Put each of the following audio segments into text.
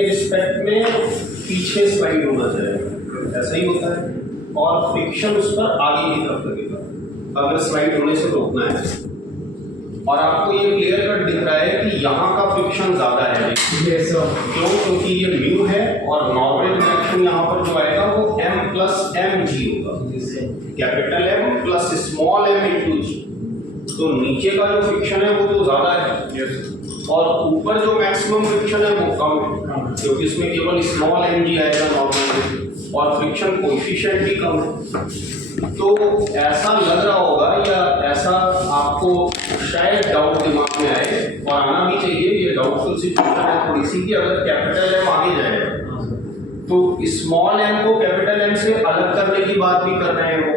के रिस्पेक्ट में पीछे स्लाइड होना चाहिए, ऐसा ही होता है, और फ्रिक्शन उस पर आगे की तरफ लगेगा अगर स्लाइड होने से रोकना है। और आपको ये क्लियर कट दिख रहा है कि यहाँ का फ्रिक्शन ज्यादा है, क्यों? क्योंकि ये म्यू है और नॉर्मल रिएक्शन यहाँ पर जो आएगा वो m प्लस एम जी होगा, capital M plus small m into G. तो नीचे का जो फ्रिक्शन है वो तो ज्यादा है और ऊपर जो मैक्सिमम फ्रिक्शन है वो कम है, क्योंकि इसमें केवल स्मॉल m जी आएगा नॉर्मल, और फ्रिक्शन कोएफिशिएंट भी कम है। तो ऐसा लग रहा होगा या ऐसा आपको शायद डाउट दिमाग में आए, और आना भी चाहिए, ये डाउटफुल सिचुएशन है थोड़ी सी, कि अगर कैपिटल M आगे जाएगा तो स्मॉल m को कैपिटल M से अलग करने की बात भी कर रहे हैं वो।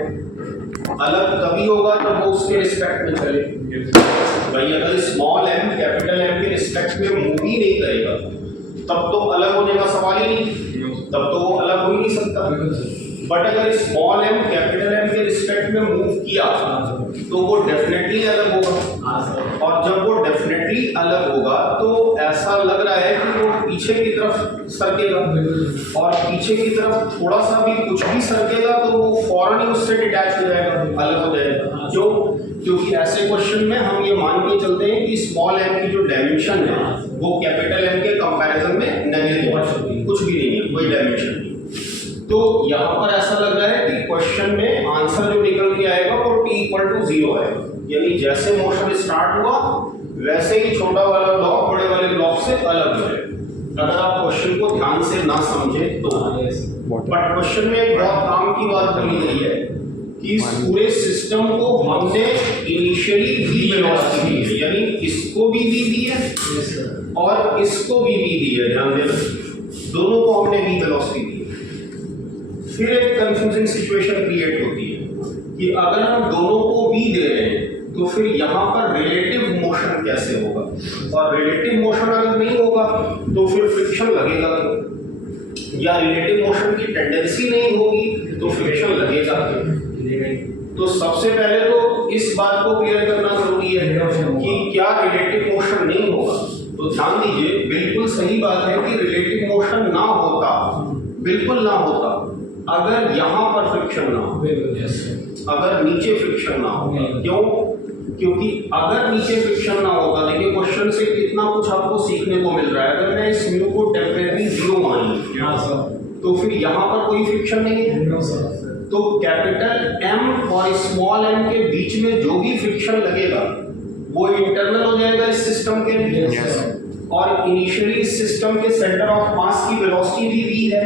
अलग तभी होगा जब वो उसके रिस्पेक्ट में चले। भाई अगर स्मॉल m कैपिटल M के रिस्पेक्ट में मूव ही नहीं करेगा तब तो अलग होने का सवाल ही नहीं, तब तो वो अलग हो ही नहीं सकता। बट अगर स्मॉल m कैपिटल M के रिस्पेक्ट में मूव किया तो वो डेफिनेटली अलग होगा, और जब वो डेफिनेटली अलग होगा तो ऐसा लग रहा है कि वो पीछे की तरफ सरकेगा, और पीछे की तरफ थोड़ा सा भी कुछ भी सरकेगा तो वो फौरन ही उससे डिटैच हो जाएगा, अलग हो जाएगा। क्यों? क्योंकि ऐसे क्वेश्चन में हम ये मान के चलते हैं कि स्मॉल m की जो डायमेंशन है वो कैपिटल M के कंपैरिजन में नेगेटिव है, कुछ भी नहीं है, कोई डायमेंशन नहीं। तो यहाँ पर ऐसा लग रहा है कि क्वेश्चन में आंसर जो निकल के आएगा वो t इक्वल टू 0 है, यानी जैसे मोशन स्टार्ट हुआ वैसे ही छोटा वाला ब्लॉक बड़े वाले ब्लॉक से अलग हो जाए, अगर आप क्वेश्चन को ध्यान से ना समझे तो। बट क्वेश्चन में एक बहुत काम की बात बोली गई है कि इस पूरे सिस्टम को हमने इनिशियली v वेलोसिटी दी है, यानी इसको भी v दी है और इसको भी v दी है, ध्यान देना, दोनों को हमने v वेलोसिटी दी है। फिर एक कंफ्यूजिंग सिचुएशन क्रिएट होती है कि अगर हम दोनों को v दे रहे हैं तो फिर यहाँ पर रिलेटिव मोशन कैसे होगा, और रिलेटिव मोशन अगर नहीं होगा तो फिर फ्रिक्शन लगेगा, या रिलेटिव मोशन की टेंडेंसी नहीं होगी तो फ्रिक्शन लगेगा। तो सबसे पहले तो इस बात को क्लियर करना जरूरी है कि क्या रिलेटिव मोशन नहीं होगा। तो ध्यान दीजिए, बिल्कुल सही बात है कि रिलेटिव मोशन ना होता, बिल्कुल ना होता, अगर यहाँ पर फ्रिक्शन ना हो, अगर नीचे फ्रिक्शन ना हो। क्यों? क्योंकि अगर नीचे फ्रिक्शन ना होगा, देखिए क्वेश्चन से कितना कुछ आपको सीखने को मिल रहा है। अगर मैं इस म्यू को टेम्परेरी 0 मान लूं तो फिर यहाँ पर कोई फ्रिक्शन नहीं है, तो कैपिटल M और स्मॉल m के बीच में जो भी फ्रिक्शन लगेगा वो इंटरनल हो जाएगा इस सिस्टम के लिए, और इनिशियली इस सिस्टम के सेंटर ऑफ मास की वेलोसिटी भी v है।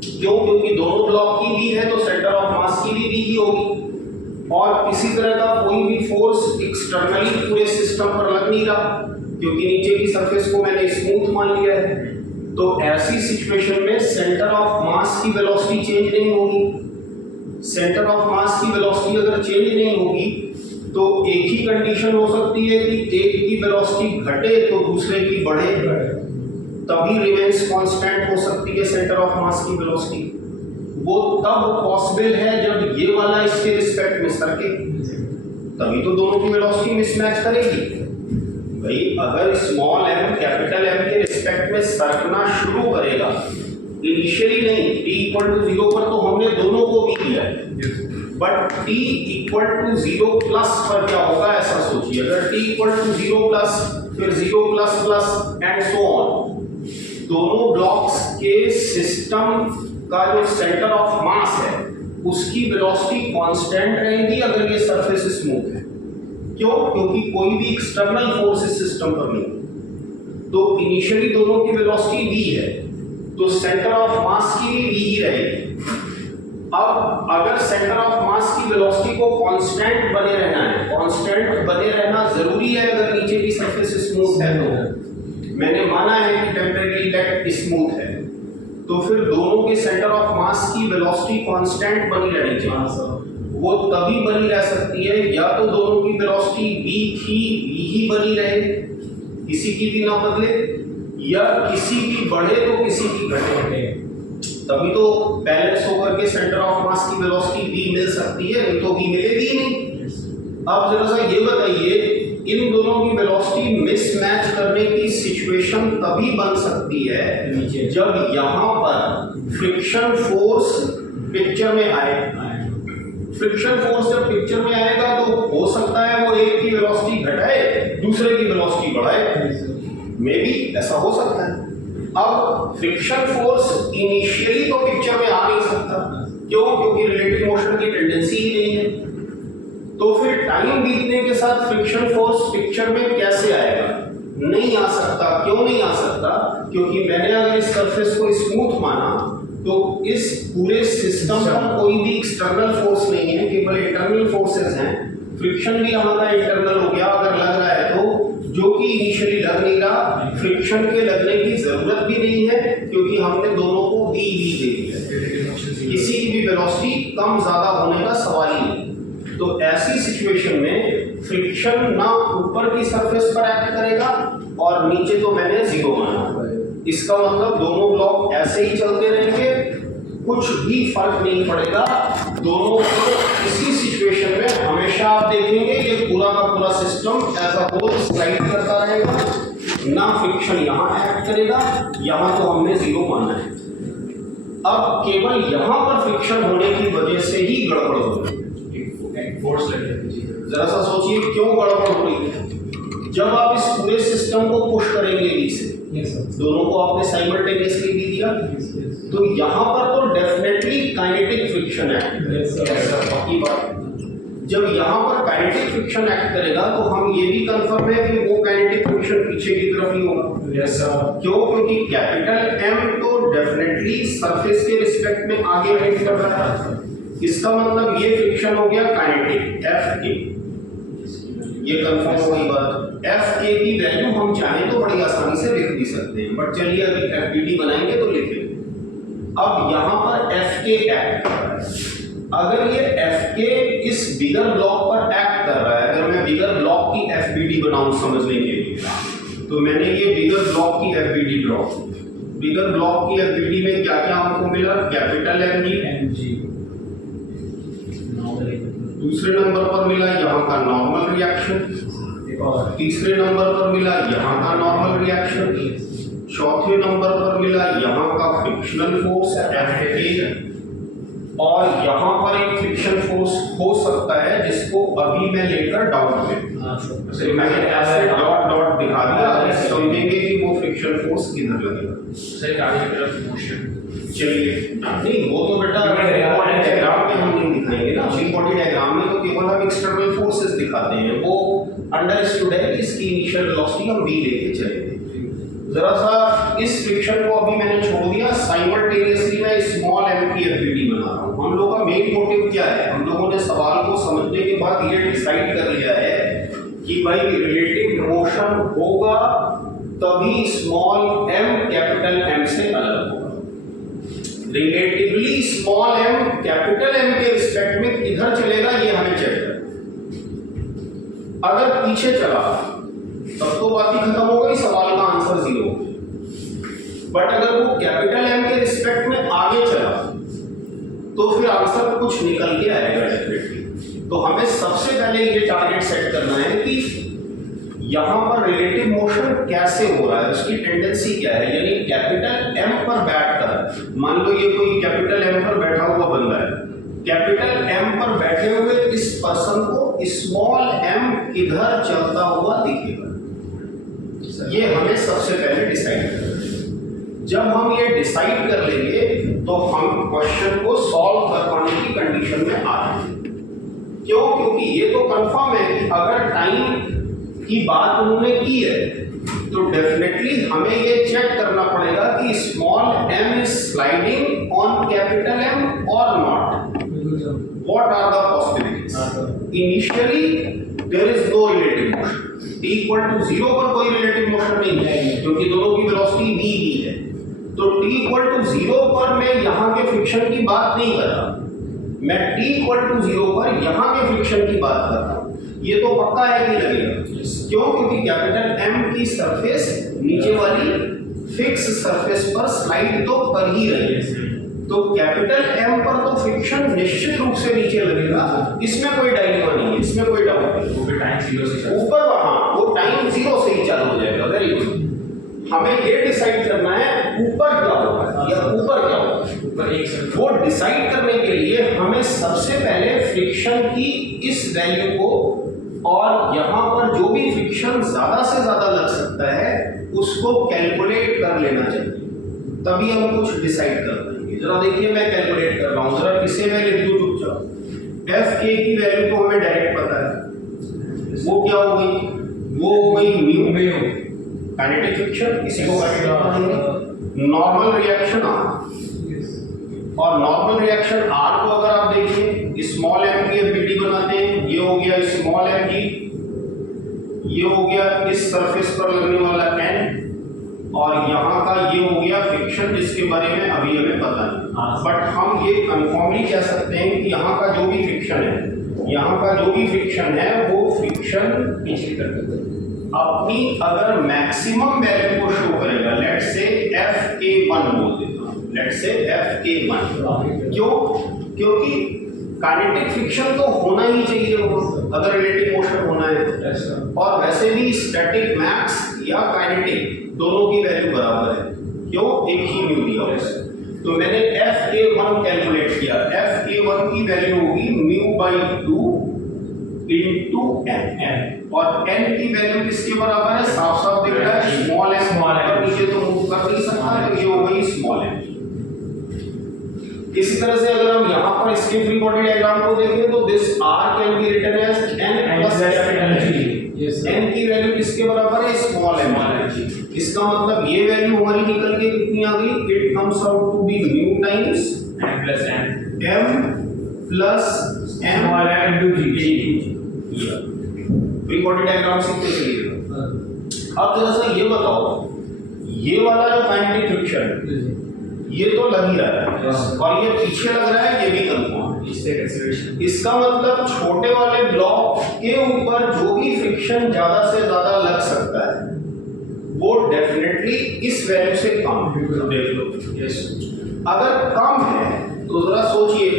क्यों? क्योंकि दोनों ब्लॉक की v है तो सेंटर ऑफ मास की भी v ही होगी, और किसी तरह का कोई भी फोर्स एक्सटर्नली पूरे सिस्टम पर लग नहीं रहा क्योंकि नीचे की सरफेस को मैंने स्मूथ मान लिया है। तो ऐसी सिचुएशन में सेंटर ऑफ मास की वेलोसिटी चेंज नहीं होगी। सेंटर ऑफ मास की वेलोसिटी अगर चेंज नहीं होगी तो एक ही कंडीशन हो सकती है कि एक की वेलोसिटी घटे तो दूसरे की बढ़े, तभी रिमेन्स कांस्टेंट हो सकती है सेंटर ऑफ मास की वेलोसिटी। वो तब पॉसिबल है जब ये वाला इसके रिस्पेक्ट में सरके, तभी तो दोनों की वेलोसिटी मिसमैच करेगी। भाई अगर स्मॉल m कैपिटल M के रिस्पेक्ट में सरकना शुरू करेगा, इनिशियली नहीं, t इक्वल टू 0 पर तो हमने दोनों को भी दिया है, but t equal to 0 plus पर क्या होगा ऐसा सोचिए। अगर t इक्वल टू 0 प्लस फिर 0 plus plus and so on, दोनों ब्लॉक्स के सिस्टम का जो सेंटर ऑफ मास है उसकी वेलोसिटी कांस्टेंट रहेगी अगर ये सरफेस स्मूथ है। क्यों? क्योंकि कोई भी एक्सटर्नल फोर्स इस सिस्टम पर नहीं, तो इनिशियली दोनों की वेलोसिटी v है तो सेंटर ऑफ मास की भी v ही रहेगी। अब अगर सेंटर ऑफ मास की वेलोसिटी को कांस्टेंट बने रहना है, कांस्टेंट बने रहना जरूरी है अगर नीचे की सरफेस स्मूथ है, तो मैंने माना है कि टेम्परेरी लेग स्मूथ है, तो फिर दोनों के सेंटर ऑफ मास की वेलोसिटी कांस्टेंट बनी रहनी चाहिए। वो तभी बनी रह सकती है या तो दोनों की वेलोसिटी v ही बनी रहे, किसी की भी ना बदले, या किसी की बढ़े तो किसी की घटे, तभी तो बैलेंस होकर के सेंटर ऑफ मास की वेलोसिटी v मिल सकती है, नहीं तो v मिलेगी ही नहीं। अब जरा सा ये बताइए, इन दोनों की वेलोसिटी मिसमैच करने की सिचुएशन तभी बन सकती है जब यहाँ पर फ्रिक्शन फोर्स पिक्चर में आए। फ्रिक्शन फोर्स जब पिक्चर में आएगा तो हो सकता है वो एक की वेलोसिटी घटाए, दूसरे की वेलोसिटी बढ़ाए, मे बी ऐसा हो सकता है। अब फ्रिक्शन फोर्स इनिशियली तो पिक्चर में आ नहीं सकता, क्यों? क्योंकि रिलेटिव मोशन की टेंडेंसी ही नहीं है। तो फिर टाइम बीतने के साथ फ्रिक्शन फोर्स पिक्चर में कैसे आएगा? नहीं आ सकता। क्यों नहीं आ सकता? क्योंकि मैंने अगर इस सरफेस को स्मूथ माना तो इस पूरे सिस्टम का कोई भी एक्सटर्नल फोर्स नहीं है, केवल इंटरनल फोर्सेस हैं। फ्रिक्शन भी यहाँ का इंटरनल हो गया अगर लग रहा है तो, जो कि इनिशियली लग नहीं रहा। फ्रिक्शन के लगने की जरूरत भी नहीं है क्योंकि हमने दोनों को वी दे दिया है। किसी की भी वेलोसिटी कम ज्यादा होने का सवाल ही नहीं। तो ऐसी सिचुएशन में फ्रिक्शन ना ऊपर की सरफेस पर एक्ट करेगा और नीचे तो मैंने जीरो माना। इसका मतलब दोनों ब्लॉक ऐसे ही चलते रहेंगे, कुछ भी फर्क नहीं पड़ेगा। दोनों को इसी सिचुएशन में हमेशा आप देखेंगे ये पूरा का पूरा system as a whole slide करता रहेगा, ना फ्रिक्शन यहाँ एक्ट करेगा। यहाँ तो हमने जीरो माना है। अब केवल यहाँ पर फ्रिक्शन होने की वजह से ही गड़बड़ हो रही है। फोर्स लगे, जरा सा सोचिए क्यों गड़बड़ हो रही है। जब आप इस पूरे सिस्टम को पुश करेंगे नीचे, दोनों को आपने साइमल्टेनियसली भी दिया, तो यहाँ पर तो डेफिनेटली काइनेटिक फ्रिक्शन है। बाकी बात, जब यहाँ पर काइनेटिक फ्रिक्शन एक्ट करेगा तो हम ये भी कंफर्म है कि वो काइनेटिक फ्रिक्शन पीछे की तरफ ही होगा। क्यों? क्योंकि कैपिटल एम तो डेफिनेटली सरफेस के रिस्पेक्ट में आगे एक्ट कर रहा है। इसका मतलब ये फ्रिक्शन हो गया काइनेटिक एफ के। ये कंफर्म हो गई बात। एफ के की वैल्यू हम चाहें तो बड़ी आसानी से लिख भी सकते हैं, बट चलिए अभी एफबीडी बनाएंगे तो लिखेंगे। अब यहाँ पर एफ के एक्ट कर रहा है। अगर ये एफ के इस बिगर ब्लॉक पर एक्ट कर रहा है, अगर मैं बिगर ब्लॉक की एफबीडी बनाऊं समझने के लिए, तो मैंने ये बिगर ब्लॉक की एफबीडी ड्रॉ। बिगर ब्लॉक की एफबीडी में क्या क्या हमको मिला? कैपिटल एम जी, दूसरे नंबर पर मिला यहाँ का नॉर्मल रिएक्शन, और तीसरे नंबर पर मिला यहाँ का नॉर्मल रिएक्शन, चौथे नंबर पर मिला यहाँ का फ्रिक्शनल फोर्स एफ के, और यहाँ पर एक फ्रिक्शन फोर्स हो सकता है जिसको अभी मैं लेकर डाउट में मैंने ऐसे डॉट डॉट दिखा दिया, समझेंगे कि वो फ्रिक्शन फोर्स किधर लगेगा। आगे की तरफ मोशन। चलिए, नहीं वो तो बेटा बॉडी डायग्राम में हम नहीं दिखाएंगे ना। फ्री बॉडी डायग्राम में तो केवल हम एक्सटर्नल फोर्सेस दिखाते हैं, वो अंडरस्टूड है कि इसकी इनिशियल वेलोसिटी हम v लेके चलेंगे। जरा सा इस फ्रिक्शन को अभी मैंने छोड़ दिया, साइमल्टेनियसली मैं स्मॉल m की एफबीडी बना रहा हूँ। हम लोग का मेन मोटिव क्या है? हम लोगों ने सवाल को समझने के बाद ये डिसाइड कर लिया है कि भाई रिलेटिव मोशन होगा तभी स्मॉल m कैपिटल M से अलग होगा। Relatively small m capital M के रिस्पेक्ट में किधर चलेगा ये हमें चेक करना। अगर पीछे चला तब तो बात ही खत्म हो गई, सवाल का आंसर जीरो। बट अगर वो कैपिटल M के रिस्पेक्ट में आगे चला तो फिर आंसर कुछ निकल के आएगा डेफिनेटली। तो हमें सबसे पहले ये टारगेट सेट करना है कि यहाँ पर रिलेटिव मोशन कैसे हो रहा है, उसकी टेंडेंसी क्या है। यानी कैपिटल M पर बैठकर, मान लो ये कोई कैपिटल M पर बैठा हुआ बंदा है, कैपिटल M पर बैठे हुए इस पर्सन को स्मॉल m किधर चलता हुआ दिखेगा, ये हमें सबसे पहले डिसाइड करना है। जब हम ये डिसाइड कर लेंगे तो हम क्वेश्चन को सॉल्व कर पाने की कंडीशन में आ जाएंगे। क्यों? क्योंकि ये तो कंफर्म है कि अगर टाइम की बात उन्होंने की है तो डेफिनेटली हमें ये चेक करना पड़ेगा कि small m is sliding on capital M और not. What are the possibilities? Initially there is no relative motion, t equal to 0 पर कोई रिलेटिव मोशन नहीं है क्योंकि दोनों की वेलोसिटी v ही है। तो t इक्वल टू 0 पर मैं यहाँ के फ्रिक्शन की बात नहीं कर रहा, मैं t इक्वल टू 0 पर यहाँ के फ्रिक्शन की बात कर रहा हूँ। ये तो पक्का है कि लगेगा। क्यों? क्योंकि कैपिटल M की सरफेस नीचे वाली फिक्स सरफेस पर स्लाइड तो कर ही रही है। तो कैपिटल एम पर तो फ्रिक्शन निश्चित रूप से नीचे लगेगा, इसमें कोई डायलेमा नहीं है, इसमें कोई डाउट नहीं। वो टाइम 0 से ऊपर हाँ वो टाइम 0 से ही चालू हो जाएगा। Very good. हमें ये डिसाइड करना है ऊपर क्या होगा या ऊपर क्या होगा। ऊपर एक से वो डिसाइड करने के लिए हमें सबसे पहले फ्रिक्शन की इस वैल्यू को और यहाँ पर जो भी फ्रिक्शन ज्यादा से ज्यादा लग सकता है उसको कैलकुलेट कर लेना चाहिए, तभी हम कुछ डिसाइड कर पाएंगे। जरा देखिए मैं कैलकुलेट कर रहा हूँ, जरा इसे मैं लिख दूँ चुपचाप। एफ के की वैल्यू तो हमें डायरेक्ट पता है, वो क्या हो गई, वो हो गई म्यू काइनेटिक फ्रिक्शन, इसी को नॉर्मल रिएक्शन आर। और नॉर्मल रिएक्शन आर को अगर आप देखिए स्मॉल एम की बीडी बनाते हैं, ये हो गया स्मॉल एम जी, ये हो गया इस सरफेस पर लगने वाला एन, और यहाँ का ये हो गया फ्रिक्शन जिसके बारे में अभी हमें पता नहीं। बट हम ये कंफर्मली कह सकते हैं कि यहाँ का जो भी फ्रिक्शन है, यहाँ का जो भी फ्रिक्शन है वो फ्रिक्शन पीछे कर अपनी अगर मैक्सिमम वैल्यू को शो करेगा। लेट से Fa1 बोल देता हूं, लेट से Fa1। क्यों? क्योंकि काइनेटिक फ्रिक्शन तो होना ही चाहिए वो, अगर रिलेटिव मोशन होना है। और वैसे भी स्टैटिक मैक्स या काइनेटिक दोनों की वैल्यू बराबर है, क्यों? एक ही म्यू दिया हुआ है। तो मैंने Fa1 कैलकुलेट किया, Fa1 की वैल्यू होगी μ/2 इनटू n, और n की वैल्यू किसके बराबर है? साफ साफ दिख रहा है, स्मॉल m। और नीचे तो मूव कर नहीं सकता, तो ये हो गई स्मॉल m। इसी तरह से अगर हम यहाँ पर इसके फ्री बॉडी डायग्राम को देखें तो this r can be written as n plus n की वैल्यू किसके बराबर है? Small m। इसका मतलब ये वैल्यू हमारी निकल के कितनी आ गई? It comes out to be mu times m plus m small m into g। Free body diagram सीखते चलिएगा। अब जरा सा ये बताओ, ये वाला जो काइनेटिक फ्रिक्शन ये तो लग ही रहा है और ये पीछे लग रहा है, ये भी कंफर्म है। इसका मतलब छोटे वाले ब्लॉक के ऊपर जो भी फ्रिक्शन ज्यादा से ज्यादा लग सकता है वो डेफिनेटली इस वैल्यू से कम है। देख लो, अगर कम है तो जरा सोचिए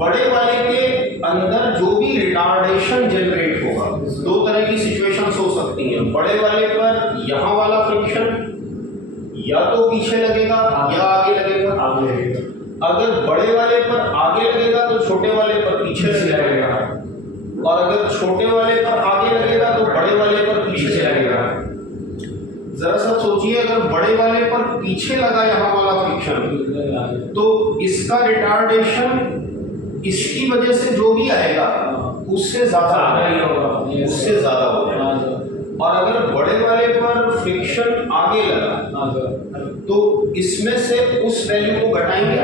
बड़े वाले के अंदर जो भी रिटार्डेशन जनरेट होगा, दो तरह की सिचुएशंस हो सकती हैं। बड़े वाले पर यहाँ वाला फ्रिक्शन या तो पीछे लगेगा या आगे लगेगा। अगर बड़े वाले पर आगे लगेगा तो छोटे वाले पर पीछे लगेगा, और अगर छोटे वाले पर आगे लगेगा तो बड़े वाले पर पीछे लगेगा। जरा सा सोचिए, अगर बड़े वाले पर पीछे लगा यहाँ वाला फ्रिक्शन तो इसका रिटार्डेशन इसकी वजह से जो भी आएगा उससे ज्यादा ही होगा, उससे ज्यादा हो जाएगा। और अगर बड़े वाले पर फ्रिक्शन आगे लगा तो इसमें से उस वैल्यू को घटाएंगे।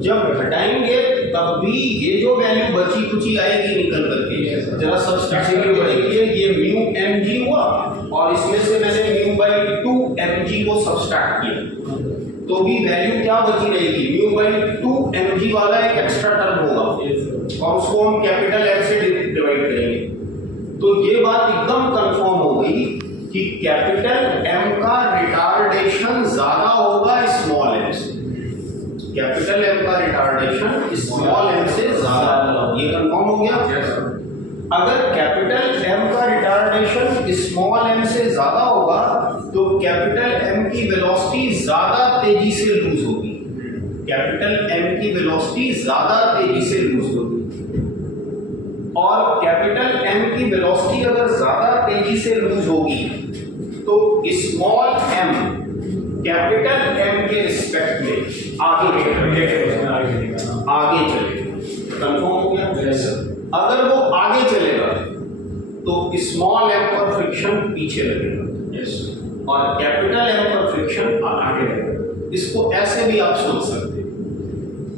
जब घटाएंगे तब भी ये जो वैल्यू बची कुची आएगी निकल करके। जरा सब्सट्रैक्ट करके देखिए, ये म्यू mg हुआ और इसमें से मैंने μ/2 mg को सब्सट्रैक्ट किया, तो भी वैल्यू क्या बची रहेगी? μ/2 mg वाला एक एक्स्ट्रा टर्म होगा और उसको हम कैपिटल M से डिवाइड करेंगे। तो ये बात एकदम कंफर्म हो गई कि कैपिटल M का रिटार्डेशन ज्यादा होगा स्मॉल m से। कैपिटल M का रिटार्डेशन स्मॉल m से ज्यादा, ये कंफर्म हो गया। अगर कैपिटल M का रिटार्डेशन स्मॉल m से ज्यादा होगा तो कैपिटल M की वेलोसिटी ज्यादा तेजी से लूज होगी। कैपिटल M की वेलोसिटी ज्यादा तेजी से लूज होगी, और कैपिटल M की वेलोसिटी अगर ज्यादा तेजी से लूज होगी तो स्मॉल m कैपिटल M के रिस्पेक्ट में आगे चलेगा। कंफर्म हो गया? अगर वो आगे चलेगा तो स्मॉल m पर फ्रिक्शन पीछे लगेगा और कैपिटल M पर फ्रिक्शन आगे लगेगा। इसको ऐसे भी आप सोच सकते हैं,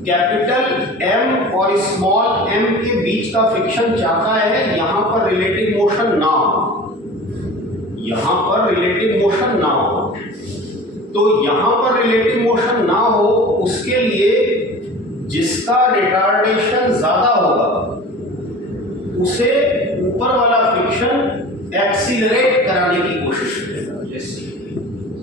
कैपिटल M और स्मॉल m के बीच का फ्रिक्शन चाहता है यहां पर रिलेटिव मोशन ना हो, यहां पर रिलेटिव मोशन ना हो। तो यहां पर रिलेटिव मोशन ना हो उसके लिए जिसका रिटार्डेशन ज्यादा होगा उसे ऊपर वाला फ्रिक्शन एक्सीलरेट कराने की कोशिश करेगा।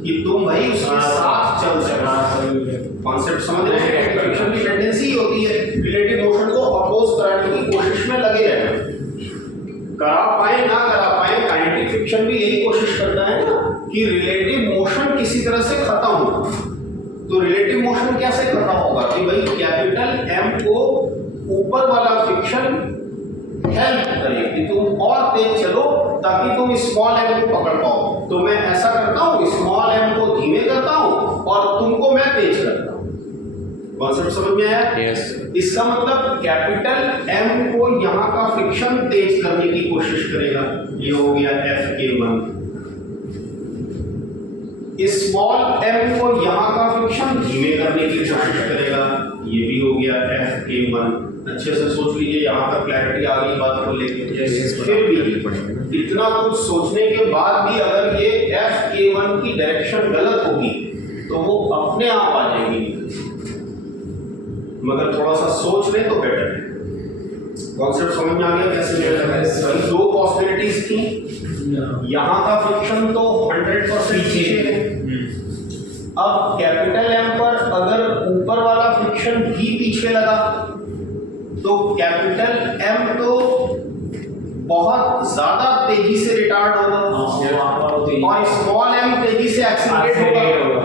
कि तुम भाई उसके साथ चल सको। कॉन्सेप्ट समझ रहे हैं? फ्रिक्शन की टेंडेंसी होती है रिलेटिव मोशन को अपोज कराने की कोशिश में लगे रहना, करा पाए ना करा पाए। काइनेटिक फ्रिक्शन भी यही कोशिश करता है ना कि रिलेटिव मोशन किसी तरह से खत्म हो। तो रिलेटिव मोशन कैसे खत्म होगा कि भाई कैपिटल एम को ऊपर वाला फ्रिक्शन हेल्प करे कि तुम और तेज चलो ताकि तुम स्मॉल एम को पकड़ पाओ। तो मैं ऐसा करता हूँ, स्मॉल एम को धीमे करता हूँ और तुमको मैं तेज करता हूँ। कॉन्सेप्ट समझ में आया? Yes. इसका मतलब कैपिटल एम को यहाँ का फ्रिक्शन तेज करने की कोशिश करेगा, ये हो गया Fk1। स्मॉल एम को यहाँ का फ्रिक्शन धीमे करने की कोशिश करेगा, ये भी हो गया Fk1। अच्छे से सोच लीजिए, यहाँ पर क्लैरिटी आ गई बात को लेके। फिर भी इतना कुछ सोचने के बाद भी अगर ये Fk1 की डायरेक्शन गलत होगी तो वो अपने आप आ जाएगी, मगर थोड़ा सा सोच ले तो बेटर है। कॉन्सेप्ट समझ में आ गया कैसे मिलेगा? दो पॉसिबिलिटीज थी, यहाँ का फ्रिक्शन तो 100% पीछे है। अब कैपिटल एम पर अगर ऊपर वाला फ्रिक्शन भी पीछे लगा तो कैपिटल एम तो बहुत ज्यादा तेजी से रिटार्ड होगा और स्मॉल एम तेजी से एक्सीलरेट होगा।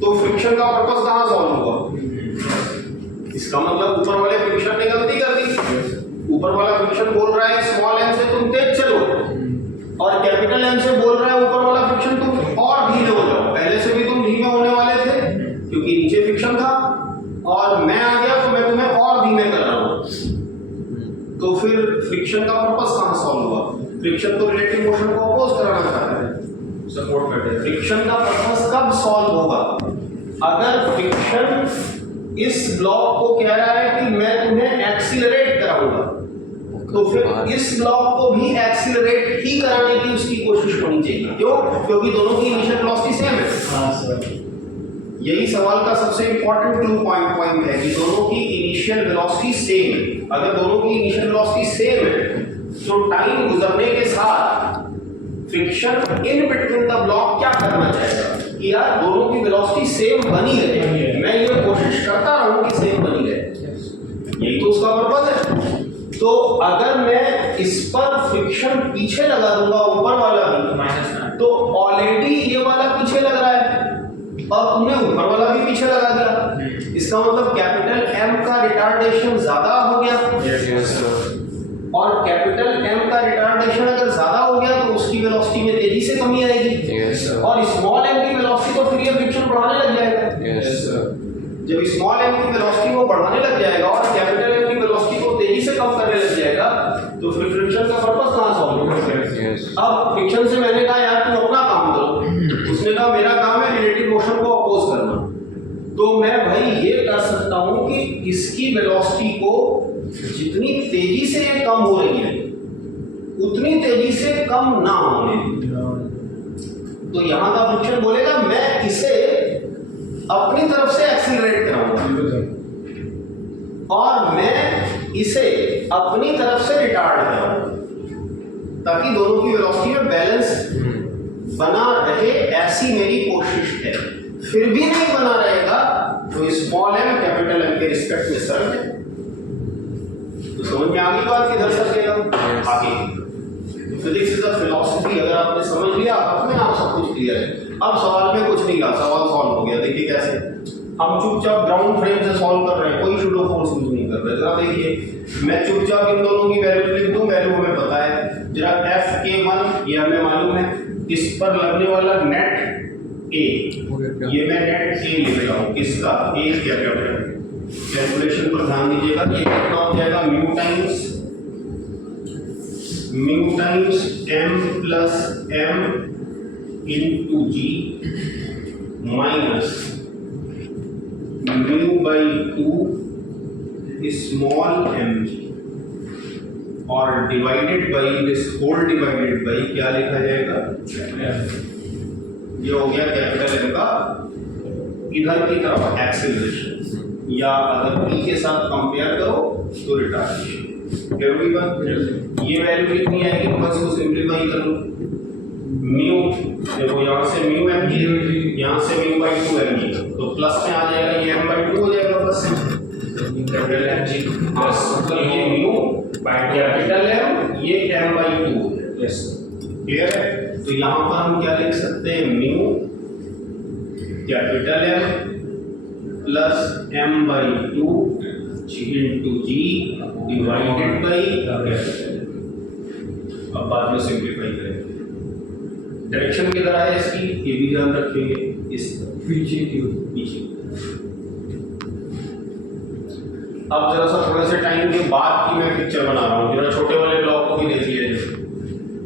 तो फ्रिक्शन का पर्पस कहाँ सॉल्व होगा? इसका मतलब ऊपर वाले फ्रिक्शन ने गलती कर दी। ऊपर वाला फ्रिक्शन बोल रहा है स्मॉल एम से तुम तेज चलो, और कैपिटल एम से बोल रहा है ऊपर वाला फ्रिक्शन तुम और धीमे हो जाओ। पहले से भी तुम धीमे होने वाले थे क्योंकि नीचे फ्रिक्शन था, और मैं आ गया तो मैं तुम्हें और धीमे कर रहा हूँ। तो फिर फ्रिक्शन का पर्पस कहाँ सॉल्व हुआ? फ्रिक्शन तो रिलेटिव मोशन को अपोज कराना चाहता है, सपोर्ट करते हैं। फ्रिक्शन का पर्पस कब सॉल्व होगा? अगर फ्रिक्शन इस ब्लॉक को कह रहा है कि मैं तुम्हें एक्सीलरेट कराऊंगा, तो फिर इस ब्लॉक को भी एक्सीलरेट ही कराने की उसकी कोशिश होनी चाहिए। क्यों? क्योंकि दोनों की इनिशियल वेलोसिटी सेम है। यही सवाल का सबसे इंपॉर्टेंट क्लू पॉइंट है कि दोनों की इनिशियल वेलोसिटी सेम है। अगर दोनों की इनिशियल वेलोसिटी सेम है तो टाइम गुजरने के साथ friction in between the block क्या करना चाहेगा कि यार दोनों की वेलोसिटी सेम बनी रहे, मैं ये कोशिश करता रहूं कि सेम बनी रहे। यही तो उसका पर्पस है। तो अगर मैं इस पर फ्रिक्शन पीछे लगा दूंगा ऊपर वाला भी, तो ऑलरेडी ये वाला पीछे लग रहा है और तुमने ऊपर वाला भी पीछे लगा दिया। इसका मतलब कैपिटल एम का रिटार्डेशन ज्यादा हो गया। और कैपिटल एम का रिटार्डेशन अगर ज्यादा हो गया तो उसकी वेलोसिटी में तेजी से कमी आएगी। और स्मॉल एम की वेलोसिटी तो फिर ये फ्रिक्शन बढ़ाने लग जाएगा। जब स्मॉल एम की वेलोसिटी को बढ़ाने लग जाएगा और कैपिटल एम की वेलोसिटी को तेजी से कम करने लग जाएगा, तो फिर फ्रिक्शन का पर्पस कहाँ सॉल्व होगा? अब फ्रिक्शन से मैंने कहा यार तुम अपना काम करो, उसने कहा मेरा काम है रिलेटिव मोशन को अपोज करना। तो मैं भाई ये कर सकता हूं कि इसकी वेलोसिटी को जितनी तेजी से ये कम हो रही है उतनी तेजी से कम ना होने। तो यहां का फ्रिक्शन बोलेगा मैं इसे अपनी तरफ से एक्सीलरेट कराऊंगा और मैं इसे अपनी तरफ से रिटार्ड कराऊंगा ताकि दोनों की वेलोसिटी में बैलेंस बना रहे, ऐसी मेरी कोशिश है। फिर भी नहीं बना रहेगा तो स्मॉल एम कैपिटल एम के रिस्पेक्ट में सर है। तो समझ में आगे बात किधर सकेगा? आगे फिजिक्स इज अ फिलॉसफी। अगर आपने समझ लिया अपने आप सब कुछ क्लियर है। अब सवाल में कुछ नहीं रहा, सवाल सॉल्व हो गया। देखिए कैसे हम चुपचाप ग्राउंड फ्रेम से सॉल्व कर रहे हैं, कोई शूडो फोर्स यूज नहीं कर रहे। जरा देखिए मैं चुपचाप इन दोनों की वैल्यू लिख दूं, वैल्यू हमें पता है। जरा Fk1 ये हमें मालूम है, इस पर लगने वाला नेट A, ये मैं नेट A लिख रहा हूँ। किसका? A capital. कैलकुलेशन पर ध्यान दीजिएगा। ये कितना हो जाएगा? Mu times m plus m into g minus mu by 2 small mg और divided by this whole divided by क्या लिखा जाएगा? ये हो गया कैपिटल एम का इधर की तरफ एक्सीलरेशन, या अगर p के साथ कंपेयर करो तो रिटार्डेशन। ये वैल्यू कितनी आएगी? बस को सिंपलीफाई कर लो। म्यू, देखो यहाँ से म्यू एम जी, यहाँ से म्यू बाई 2 एम जी, तो प्लस में आ जाएगा, ये एम बाई 2 हो जाएगा प्लस कैपिटल एम जी, मतलब ये म्यू बाई कैपिटल एम, ये एम बाई 2। यस, क्लियर है? तो यहाँ पर हम क्या लिख सकते हैं, mu capital M plus m by 2 into g divided by capital. अब बाद में सिंप्लीफाई करेंगे। डायरेक्शन किधर है इसकी, ये भी ध्यान रखेंगे, इस पीछे की पीछे। अब जरा सा थोड़े से टाइम के बाद की मैं पिक्चर बना रहा हूँ, जरा छोटे वाले ब्लॉक को भी देख लीजिए।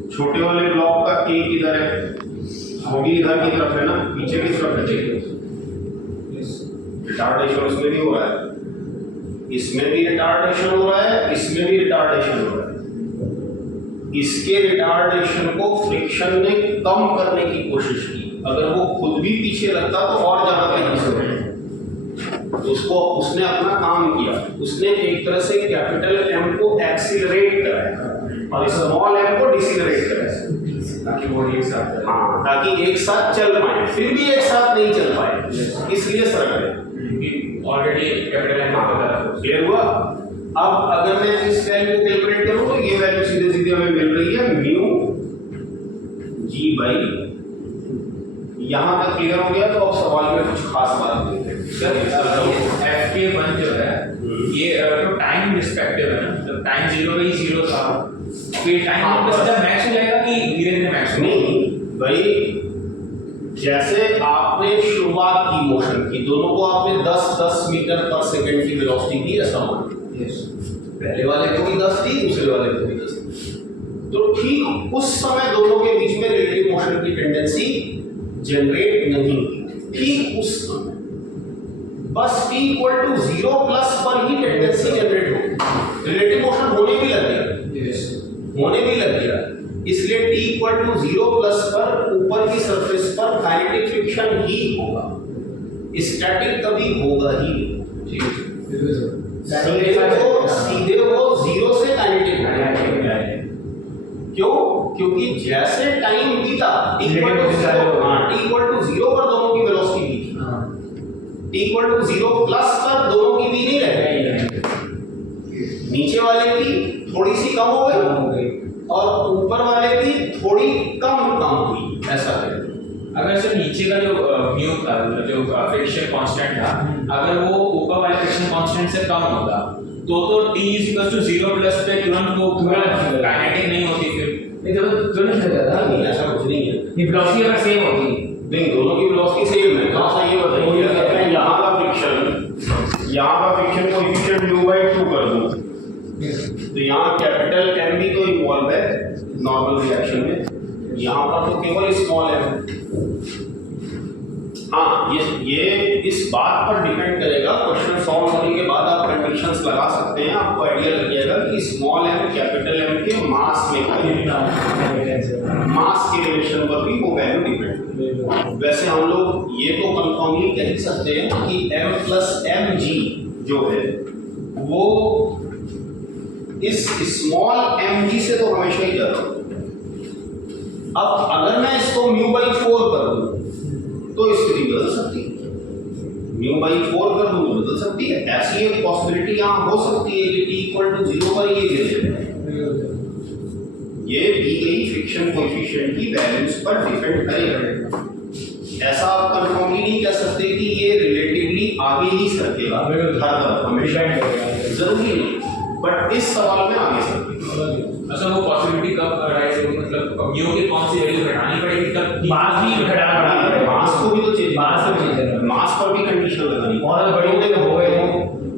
छोटे वाले ब्लॉक का ए किधर है, वो भी इधर की तरफ है ना, पीछे की तरफ है। रिटार्डेशन इसमें भी हो रहा है, इसमें भी रिटार्डेशन हो रहा है, इसमें भी रिटार्डेशन हो रहा है। इसके रिटार्डेशन को फ्रिक्शन ने कम करने की कोशिश की, अगर वो खुद भी पीछे रखता तो और ज्यादा तेजी से होता। तो उसने अपना काम किया, उसने एक तरह से कैपिटल एम को एक्सीलरेट कराया और स्मॉल एम को डिसीलरेट कराया, ताकि वो एक साथ, हाँ, ताकि एक साथ चल पाए। फिर भी एक साथ नहीं चल पाए, इसलिए सरक गए, ऑलरेडी कैपिटल एम क्लियर हुआ। अब अगर मैं इस वैल्यू को कैलकुलेट करूं तो ये वैल्यू सीधे सीधे हमें मिल रही है म्यू जी बाई, यहां तक क्लियर हो गया। तो अब सवाल में कुछ खास बात नहीं है सर, एफ के 1 जो है ये तो टाइम रिस्पेक्टिव है ना, जब टाइम 0 बाई 0 था फिर टाइम सीधा मैक्स हो जाएगा कि धीरे धीरे मैक्स नहीं भाई, जैसे आपने शुरुआत की मोशन की, दोनों को आपने 10-10 मीटर पर सेकंड की वेलोसिटी दी, ऐसा मान, पहले वाले को भी 10 दी, दूसरे वाले को भी 10 दी। तो ठीक उस समय दोनों के बीच में रिलेटिव मोशन की टेंडेंसी जनरेट नहीं की, ठीक उस समय बस t इक्वल टू 0 प्लस पर ही टेंडेंसी जनरेट हो, रिलेटिव मोशन होने भी लग गया, होने भी लग गया। इसलिए t इक्वल टू 0 प्लस पर ऊपर की सरफेस पर काइनेटिक फ्रिक्शन ही होगा, स्टैटिक कभी होगा ही नहीं। सीधे वो 0 से काइनेटिक है। क्यों? क्योंकि जैसे टाइम बीता t इक्वल टू 0 पर दोनों की वेलोसिटी भी थी, t इक्वल टू 0 प्लस पर दोनों की भी नहीं रह गई, नीचे वाले की थोड़ी सी कम हो गई और ऊपर वाले की थोड़ी कम हुई, ऐसा है। अगर सर नीचे का जो म्यू था, जो फ्रिक्शन कांस्टेंट था, अगर वो ऊपर वाले फ्रिक्शन कांस्टेंट से कम होता तो t इक्वल टू 0 प्लस पे तुरंत वो काइनेटिक नहीं होती, फिर नहीं तो तुरंत हो जाता नहीं, ऐसा कुछ नहीं है। ये वेलोसिटी अगर सेम होती नहीं, दोनों की वेलोसिटी सेम है, कहाँ सा ये बताइए। अगर मैं यहाँ का फ्रिक्शन कोएफिशिएंट u बाई 2 कर दूँ तो यहाँ कैपिटल एम भी तो इन्वॉल्व है नॉर्मल रिएक्शन में, यहाँ पर तो केवल स्मॉल एम। हाँ, ये इस बात पर डिपेंड करेगा, क्वेश्चन सॉल्व होने के बाद आप कंडीशंस लगा सकते हैं, आपको आइडिया लग जाएगा कि स्मॉल एम कैपिटल एम के मास में मास के रिलेशन पर भी वो वैल्यू डिपेंड। वैसे हम लोग ये तो कंफर्मली कह सकते हैं कि m प्लस एम जी जो है वो इस स्मॉल एम जी से तो हमेशा ही ज्यादा। अब अगर मैं इसको म्यू बाई 4 कर दूं तो स्थिति बदल सकती है, म्यू बाई 4 कर दूं तो बदल सकती है। ऐसी एक पॉसिबिलिटी यहाँ हो सकती है कि t इक्वल टू 0 पर ये गिर जाए, ये दी गई फ्रिक्शन कोएफिशिएंट की वैल्यूज पर डिपेंड करेगा। ऐसा आप कंफर्मली नहीं कह सकते कि ये रिलेटिवली आगे ही सरकेगा हर तरफ, हमेशा जरूरी नहीं, बट इस सवाल में आगे सरकेगा। अच्छा, वो पॉसिबिलिटी कब अराइज होगी, मतलब म्यू की कौन सी वैल्यू घटानी पड़ेगी, कब मास भी घटाना पड़ेगा, मास को भी तो चेंज, मास को चेंज करना, मास पर भी कंडीशन लगानी। बहुत बड़ी हो गए,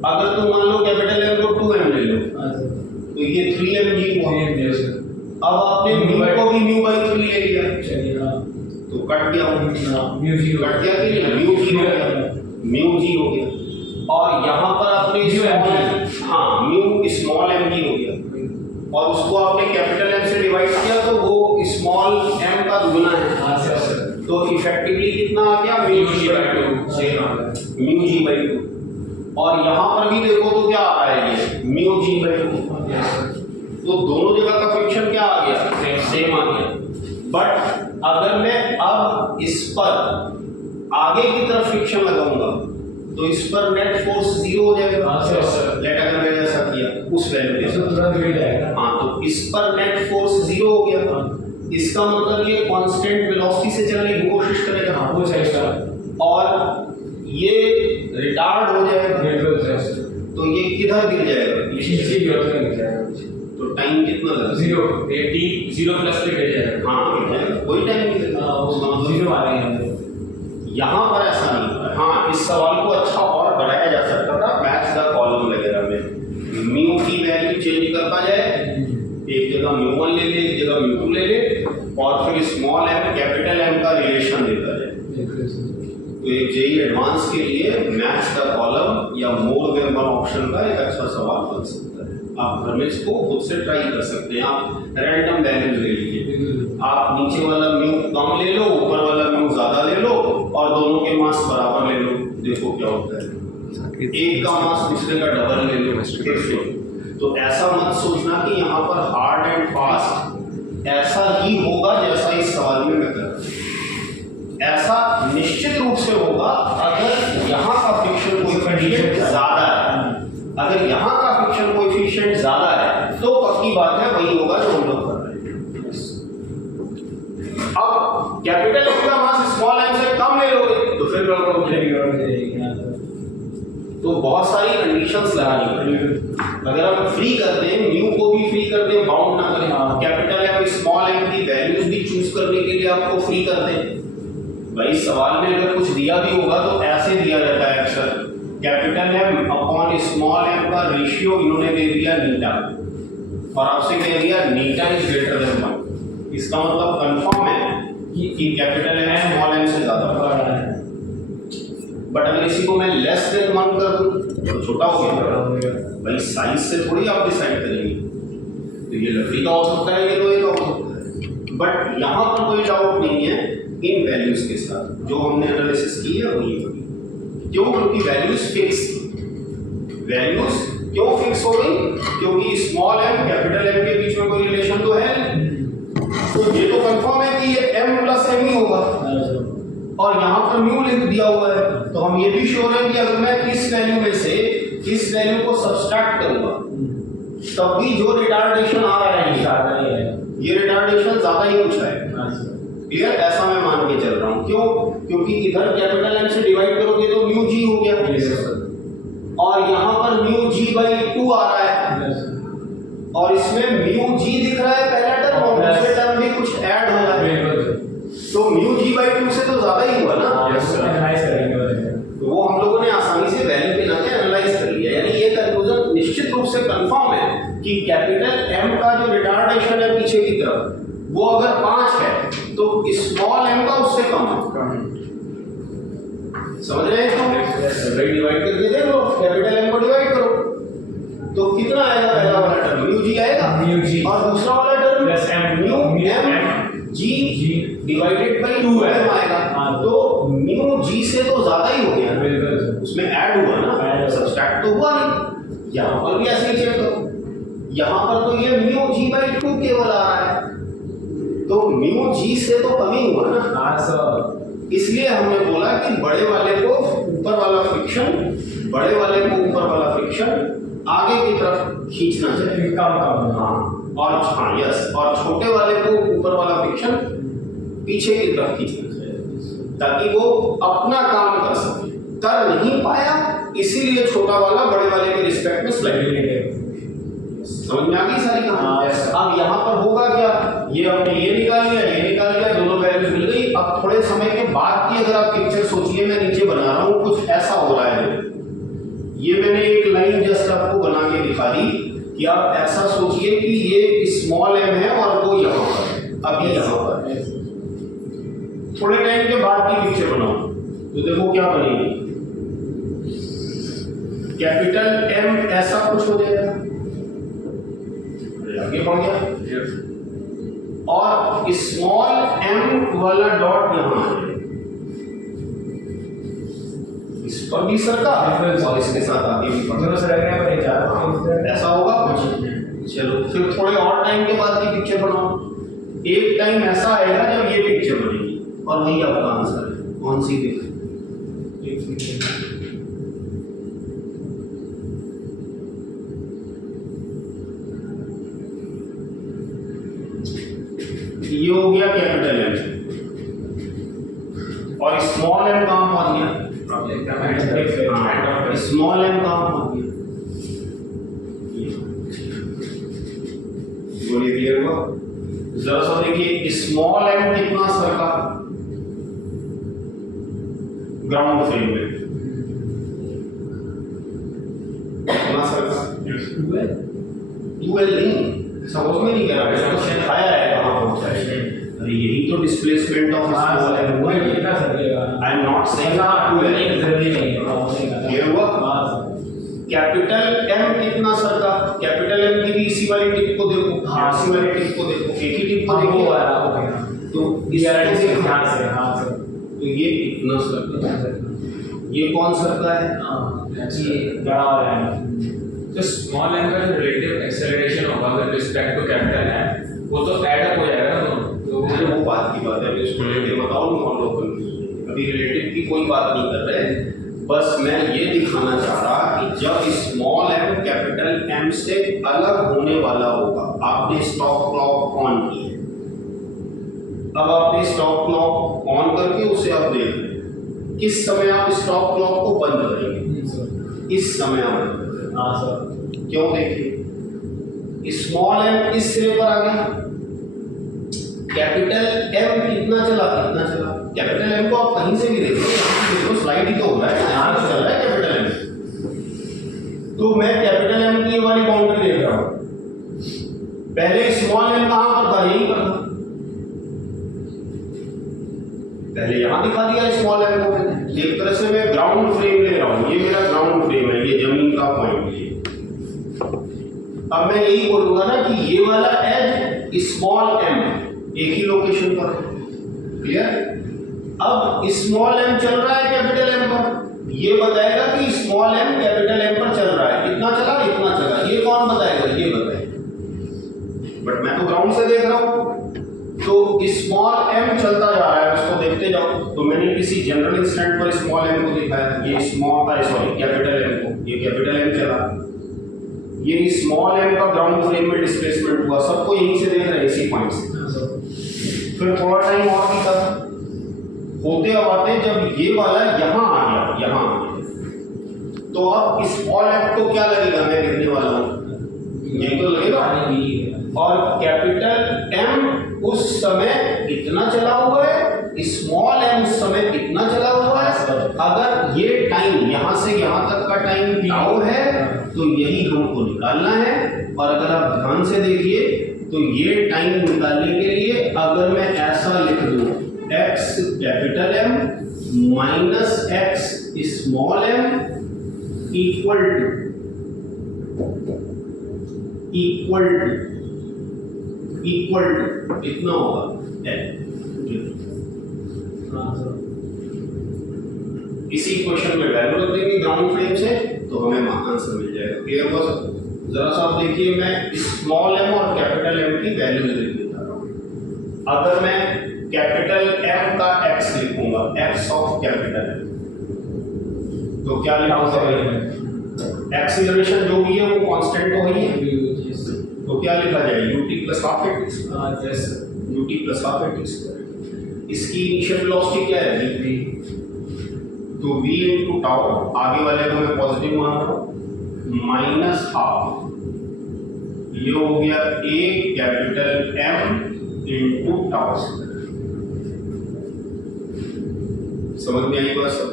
अगर तुम मान लो कैपिटल एम को 2m ले लो तो ये 3mg हुआ। अब आपने म्यू को भी म्यू बाई 3 ले लिया, चलिए तो कट गया, म्यू जी कट गया कि नहीं, म्यू जी हो गया, म्यू जी हो गया। और यहाँ पर आपने हाँ म्यू स्मॉल एम जी हो गया, और उसको आपने कैपिटल एम से डिवाइड किया तो वो स्मॉल एम का दुगना है, तो इफेक्टिवली कितना आ गया, म्यू जी बाई 2। और यहाँ पर भी देखो तो क्या आ रहा है, ये म्यू जी बाई 2, तो दोनों जगह का फ्रिक्शन क्या आ गया, सेम आ गया। बट अगर मैं अब इस पर आगे की तरफ फ्रिक्शन लगाऊंगा तो इस पर नेट फोर्स 0 हो जाएगा। हाँ, सर। लेट अगर मैंने ऐसा किया उस वैल्यू के इसमें साथ, तुरंत गिर जाएगा। हाँ, तो इस पर नेट फोर्स 0 हो गया। इसका मतलब ये कांस्टेंट वेलोसिटी से चलने की कोशिश करेगा। हाँ, वो सही सर। और ये रिटार्ड हो जाएगा, बिल्कुल सर। तो ये किधर गिर जाएगा? नीचे की ओर गिर जाएगा। तो टाइम कितना लगेगा? 0 ये टी 0 प्लस पे गिर जाएगा। हाँ, गिर जाएगा, कोई टाइम नहीं लगेगा। उसका मतलब 0 आ रहे हैं। यहाँ पर ऐसा नहीं होता है। हाँ, इस सवाल को अच्छा और बढ़ाया जा सकता था मैच द कॉलम वगैरह में, म्यू की वैल्यू चेंज करता जाए, एक जगह म्यू1 ले ले, एक जगह म्यू2 ले ले, और फिर स्मॉल एम कैपिटल एम का रिलेशन देता जाए। तो एक जेई एडवांस के लिए मैच द कॉलम या मोर देन वन ऑप्शन का एक अच्छा सवाल बन सकता है। आप घर में इसको खुद से ट्राई कर सकते हैं। आप रैंडम वैल्यूज ले लीजिए, आप नीचे वाला म्यू कम ले लो, ऊपर वाला म्यू ज्यादा ले लो, और दोनों के मास बराबर ले लो, देखो क्या होता है। एक का मास दूसरे का डबल ले लो, फिर से। तो ऐसा मत सोचना कि यहाँ पर हार्ड एंड फास्ट ऐसा ही होगा जैसा इस सवाल में मैं कर रहा हूं। ऐसा निश्चित रूप से होगा अगर यहाँ का फ्रिक्शन कोएफिशिएंट ज्यादा है। अगर यहाँ का फ्रिक्शन कोएफिशिएंट ज्यादा है तो पक्की बात है वही होगा जो हम लोग कर रहे हैं। अब कैपिटल एम का मास स्मॉल एम से कम ले लोगे तो फिर गड़बड़ हो जाएगी। तो बहुत सारी कंडीशंस लगानी पड़ेगी। अगर हम फ्री कर दें, म्यू को भी फ्री कर दें, बाउंड ना करें, कैपिटल एम स्मॉल एम की वैल्यूज भी चूज करने के लिए आपको फ्री कर दें। भाई सवाल में अगर कुछ दिया भी होगा तो ऐसे दिया जाता है अक्सर, capital M upon small m का रेशियो इन्होंने दे दिया नीटा, और आपसे कह दिया नीटा इज ग्रेटर देन 1। इसका मतलब कंफर्म है कि कैपिटल एम स्मॉल एम से ज्यादा बड़ा है। बट अगर इसी को मैं लेस देन 1 कर दूं तो छोटा हो गया। भाई साइज से थोड़ी आप डिसाइड करेंगे, तो ये लकड़ी का हो सकता है, ये लोहे का हो सकता है। बट यहाँ पर कोई डाउट नहीं है इन वैल्यूज के साथ, जो हमने एनालिसिस की है वही होगी। क्यों? क्योंकि वैल्यूज फिक्स, वैल्यूज क्यों फिक्स हो गई? क्योंकि स्मॉल एम कैपिटल एम के बीच में कोई रिलेशन तो है नहीं। तो ये तो कंफर्म है कि ये m प्लस m ही होगा, और यहाँ पर म्यू लिख दिया हुआ है। तो हम ये भी श्योर है कि अगर मैं इस वैल्यू में से इस वैल्यू को सब्सट्रैक्ट करूंगा तब भी जो रिटार्डेशन आ रहा है ये रिटार्डेशन ज्यादा ही कुछ है। क्लियर? ऐसा मैं मान के चल रहा हूँ। क्यों? क्योंकि इधर कैपिटल एम से डिवाइड करोगे तो म्यू जी हो गया, और यहाँ पर म्यू जी बाई 2 आ रहा है, और इसमें म्यू जी दिख रहा है पहला टर्म, और दूसरे टर्म भी कुछ ऐड हो रहा है, तो म्यू जी बाई 2 से तो ज्यादा ही हुआ ना। तो वो हम लोगों ने आसानी से वैल्यू के नाते एनालाइज कर लिया। यानी ये कंक्लूजन निश्चित रूप से कंफर्म है कि कैपिटल एम का जो रिटार्डेशन है पीछे की तरफ वो अगर 5 है तो स्मॉल एम का उससे कम है। समझ रहे हैं? तो डिवाइड करके देख लो, कैपिटल एम को डिवाइड करो तो कितना आएगा? पहला वाला टर्म म्यू जी आएगा, म्यू जी, और दूसरा वाला term plus m mu m g divided by 2 आएगा। तो म्यू जी से तो ज्यादा ही हो गया, उसमें ऐड हुआ ना, सब्सट्रैक्ट तो हुआ नहीं। यहाँ पर भी ऐसे ही चेक करो, यहाँ पर तो ये म्यू जी बाई 2 केवल आ रहा है, तो म्यू जी से तो कम ही हुआ ना। इसलिए हमने बोला कि बड़े वाले को ऊपर वाला फ्रिक्शन, बड़े वाले को ऊपर वाला फ्रिक्शन आगे की तरफ खींचना चाहिए, कम। हाँ, और हाँ यस, और छोटे वाले को ऊपर वाला फ्रिक्शन पीछे की तरफ खींचना चाहिए ताकि वो अपना काम कर सके। कर नहीं पाया इसीलिए छोटा वाला बड़े वाले के रिस्पेक्ट में स्लाइड। समझ में आ गई सारी कहानी? अब यहाँ पर होगा क्या? ये हमने ये निकाल लिया, ये निकाल लिया, दोनों वैल्यूज मिल गई। अब थोड़े समय के बाद की अगर आप पिक्चर सोचिए, मैं नीचे बना रहा हूँ, कुछ ऐसा हो रहा है। ये मैंने एक लाइन जस्ट आपको बना के दिखा दी कि आप ऐसा सोचिए कि ये स्मॉल एम है और वो यहाँ पर, अभी यहाँ पर। थोड़े टाइम के बाद की पिक्चर बनाओ तो देखो क्या बनेगी। कैपिटल एम ऐसा कुछ हो जाएगा, आगे बढ़ गया, और स्मॉल एम वाला डॉट यहाँ है, इस पर भी सरका और इसके साथ आगे भी ऐसा होगा कुछ। चलो फिर थोड़े और टाइम के बाद की पिक्चर बनाओ। एक टाइम ऐसा आएगा जब ये पिक्चर बनेगी और वही आपका आंसर है। कौन सी दिख ये हो गया कैपिटल एम और स्मॉल एम कहां पहुंच गया? स्मॉल एम कहां पहुंच गया? बोलिए क्लियर हुआ? जरा सा देखिए स्मॉल एम कितना सरका ग्राउंड फ्रेम में, कितना सरका? 2L नहीं, समझ में नहीं कह रहा है, तो आया है कहां पहुंचा है? अरे यही तो डिस्प्लेसमेंट ऑफ स्मॉल एम हुआ है। कितना circle I am not saying 2L जरूरी नहीं है। क्लियर हुआ? कैपिटल एम कितना सरका? कैपिटल एम की भी इसी वाली टिप को देखो, इसी वाली टिप को देखो, एक ही टिप को देखिए तो इस ध्यान से हाँ सर। तो ये कितना सरका? ये कौन सरका है? ये बड़ा वाला है। तो स्मॉल एम का जो रिलेटिव एक्सेलरेशन होगा with respect to capital M वो तो ऐड अप हो जाएगा ना दोनों। तो वो बात की बात है, अभी उसको रिलेटिव बताओ नहीं, और लोग अभी रिलेटिव की कोई बात नहीं कर रहे, बस मैं ये दिखाना चाह रहा कि जब स्मॉल एम कैपिटल एम से अलग होने वाला होगा, आपने स्टॉप क्लॉक ऑन की है, अब आपने स्टॉप क्लॉक ऑन करके उसे आप देख रहे हैं, किस समय आप स्टॉप क्लॉक को बंद करेंगे? इस समय आप बंद करेंगे। हाँ सर। क्यों? देखिए स्मॉल एम इस सिरे पर आ गया, कैपिटल एम कितना चला? कितना चला? कैपिटल एम को आप कहीं से भी देखो, स्लाइड ही तो हो रहा है, यहाँ तो चल रहा है कैपिटल एम। तो मैं कैपिटल एम की ये वाली बाउंड्री देख रहा हूँ, पहले स्मॉल एम कहां पर था? यहीं पर था, पहले यहां दिखा दिया स्मॉल एम को मैंने। एक तरह से मैं ग्राउंड फ्रेम ले रहा हूँ, ये मेरा ग्राउंड फ्रेम है, ये जमीन का पॉइंट है। अब मैं यही बोलूंगा ना कि ये वाला एज स्मॉल एम एक ही लोकेशन पर, क्लियर? अब स्मॉल एम चल रहा है कैपिटल एम पर, ये बताएगा कि स्मॉल एम कैपिटल एम पर चल रहा है, कितना चला? इतना चला। ये कौन बताएगा? ये बताएगा, बट मैं तो ग्राउंड से देख रहा हूं, तो स्मॉल एम चलता जा रहा है, उसको देखते जाओ। तो मैंने किसी जनरल इंस्टेंट पर स्मॉल एम को दिखाया, ये स्मॉल सॉरी कैपिटल एम को, ये कैपिटल एम चला, ये स्मॉल एम का ग्राउंड फ्रेम में डिस्प्लेसमेंट हुआ, सबको यहीं से देख रहे हैं, इसी पॉइंट से। फिर थोड़ा टाइम और बीता, होते आते जब ये वाला यहाँ आ गया, यहाँ आ गया, तो अब स्मॉल एम को क्या लगेगा? मैं लिखने वाला हूँ, ये तो लगेगा। और कैपिटल एम उस समय इतना चला हुआ है, स्मॉल एम उस समय इतना चला हुआ है। अगर ये टाइम यहाँ से यहाँ तक का टाइम टाउ है तो यही हमको निकालना है। और अगर आप ध्यान से देखिए तो ये टाइम निकालने के लिए अगर मैं ऐसा लिख दूं x capital M minus x small m equal to कितना होगा? इसी क्वेश्चन में वैल्यू रख देंगे ग्राउंड फ्रेम से तो हमें आंसर मिल जाएगा। क्लियर हुआ सब? जरा सा आप देखिए, मैं स्मॉल एम और कैपिटल एम की वैल्यू लिख देता हूँ। अगर मैं कैपिटल एम का x लिखूंगा, x ऑफ कैपिटल एम, तो क्या लिखूंगा? एक्सीलरेशन जो भी है वो कांस्टेंट तो ही है, तो क्या लिखा जाए? ut plus half at ut plus half at square. इसकी इनिशियल वेलोसिटी क्या है? v। तो v इंटू टाउ, आगे वाले को मैं पॉजिटिव मान रहा हूँ, माइनस हाफ, ये हो गया a capital M into tau. समझ में आई बात सब?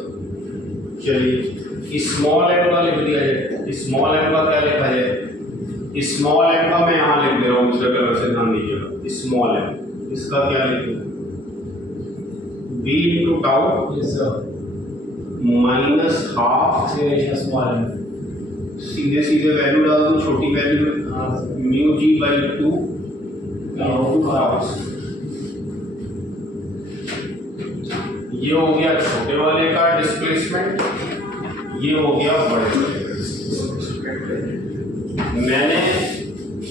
चलिए स्मॉल एम का लिख दिया जाए। स्मॉल एम का क्या लिखा जाए? स्मॉल एम का मैं यहाँ लिख दे रहा हूँ, दूसरे कलर से ध्यान दीजिएगा। स्मॉल एम, इसका क्या लिखूँ? v into tau minus half small m, सीधे सीधे वैल्यू डाल दो, छोटी वैल्यू में म्यू जी बाई 2 ये हो गया छोटे वाले का डिस्प्लेसमेंट, ये हो गया बड़े वाले का डिस्प्लेसमेंट। मैंने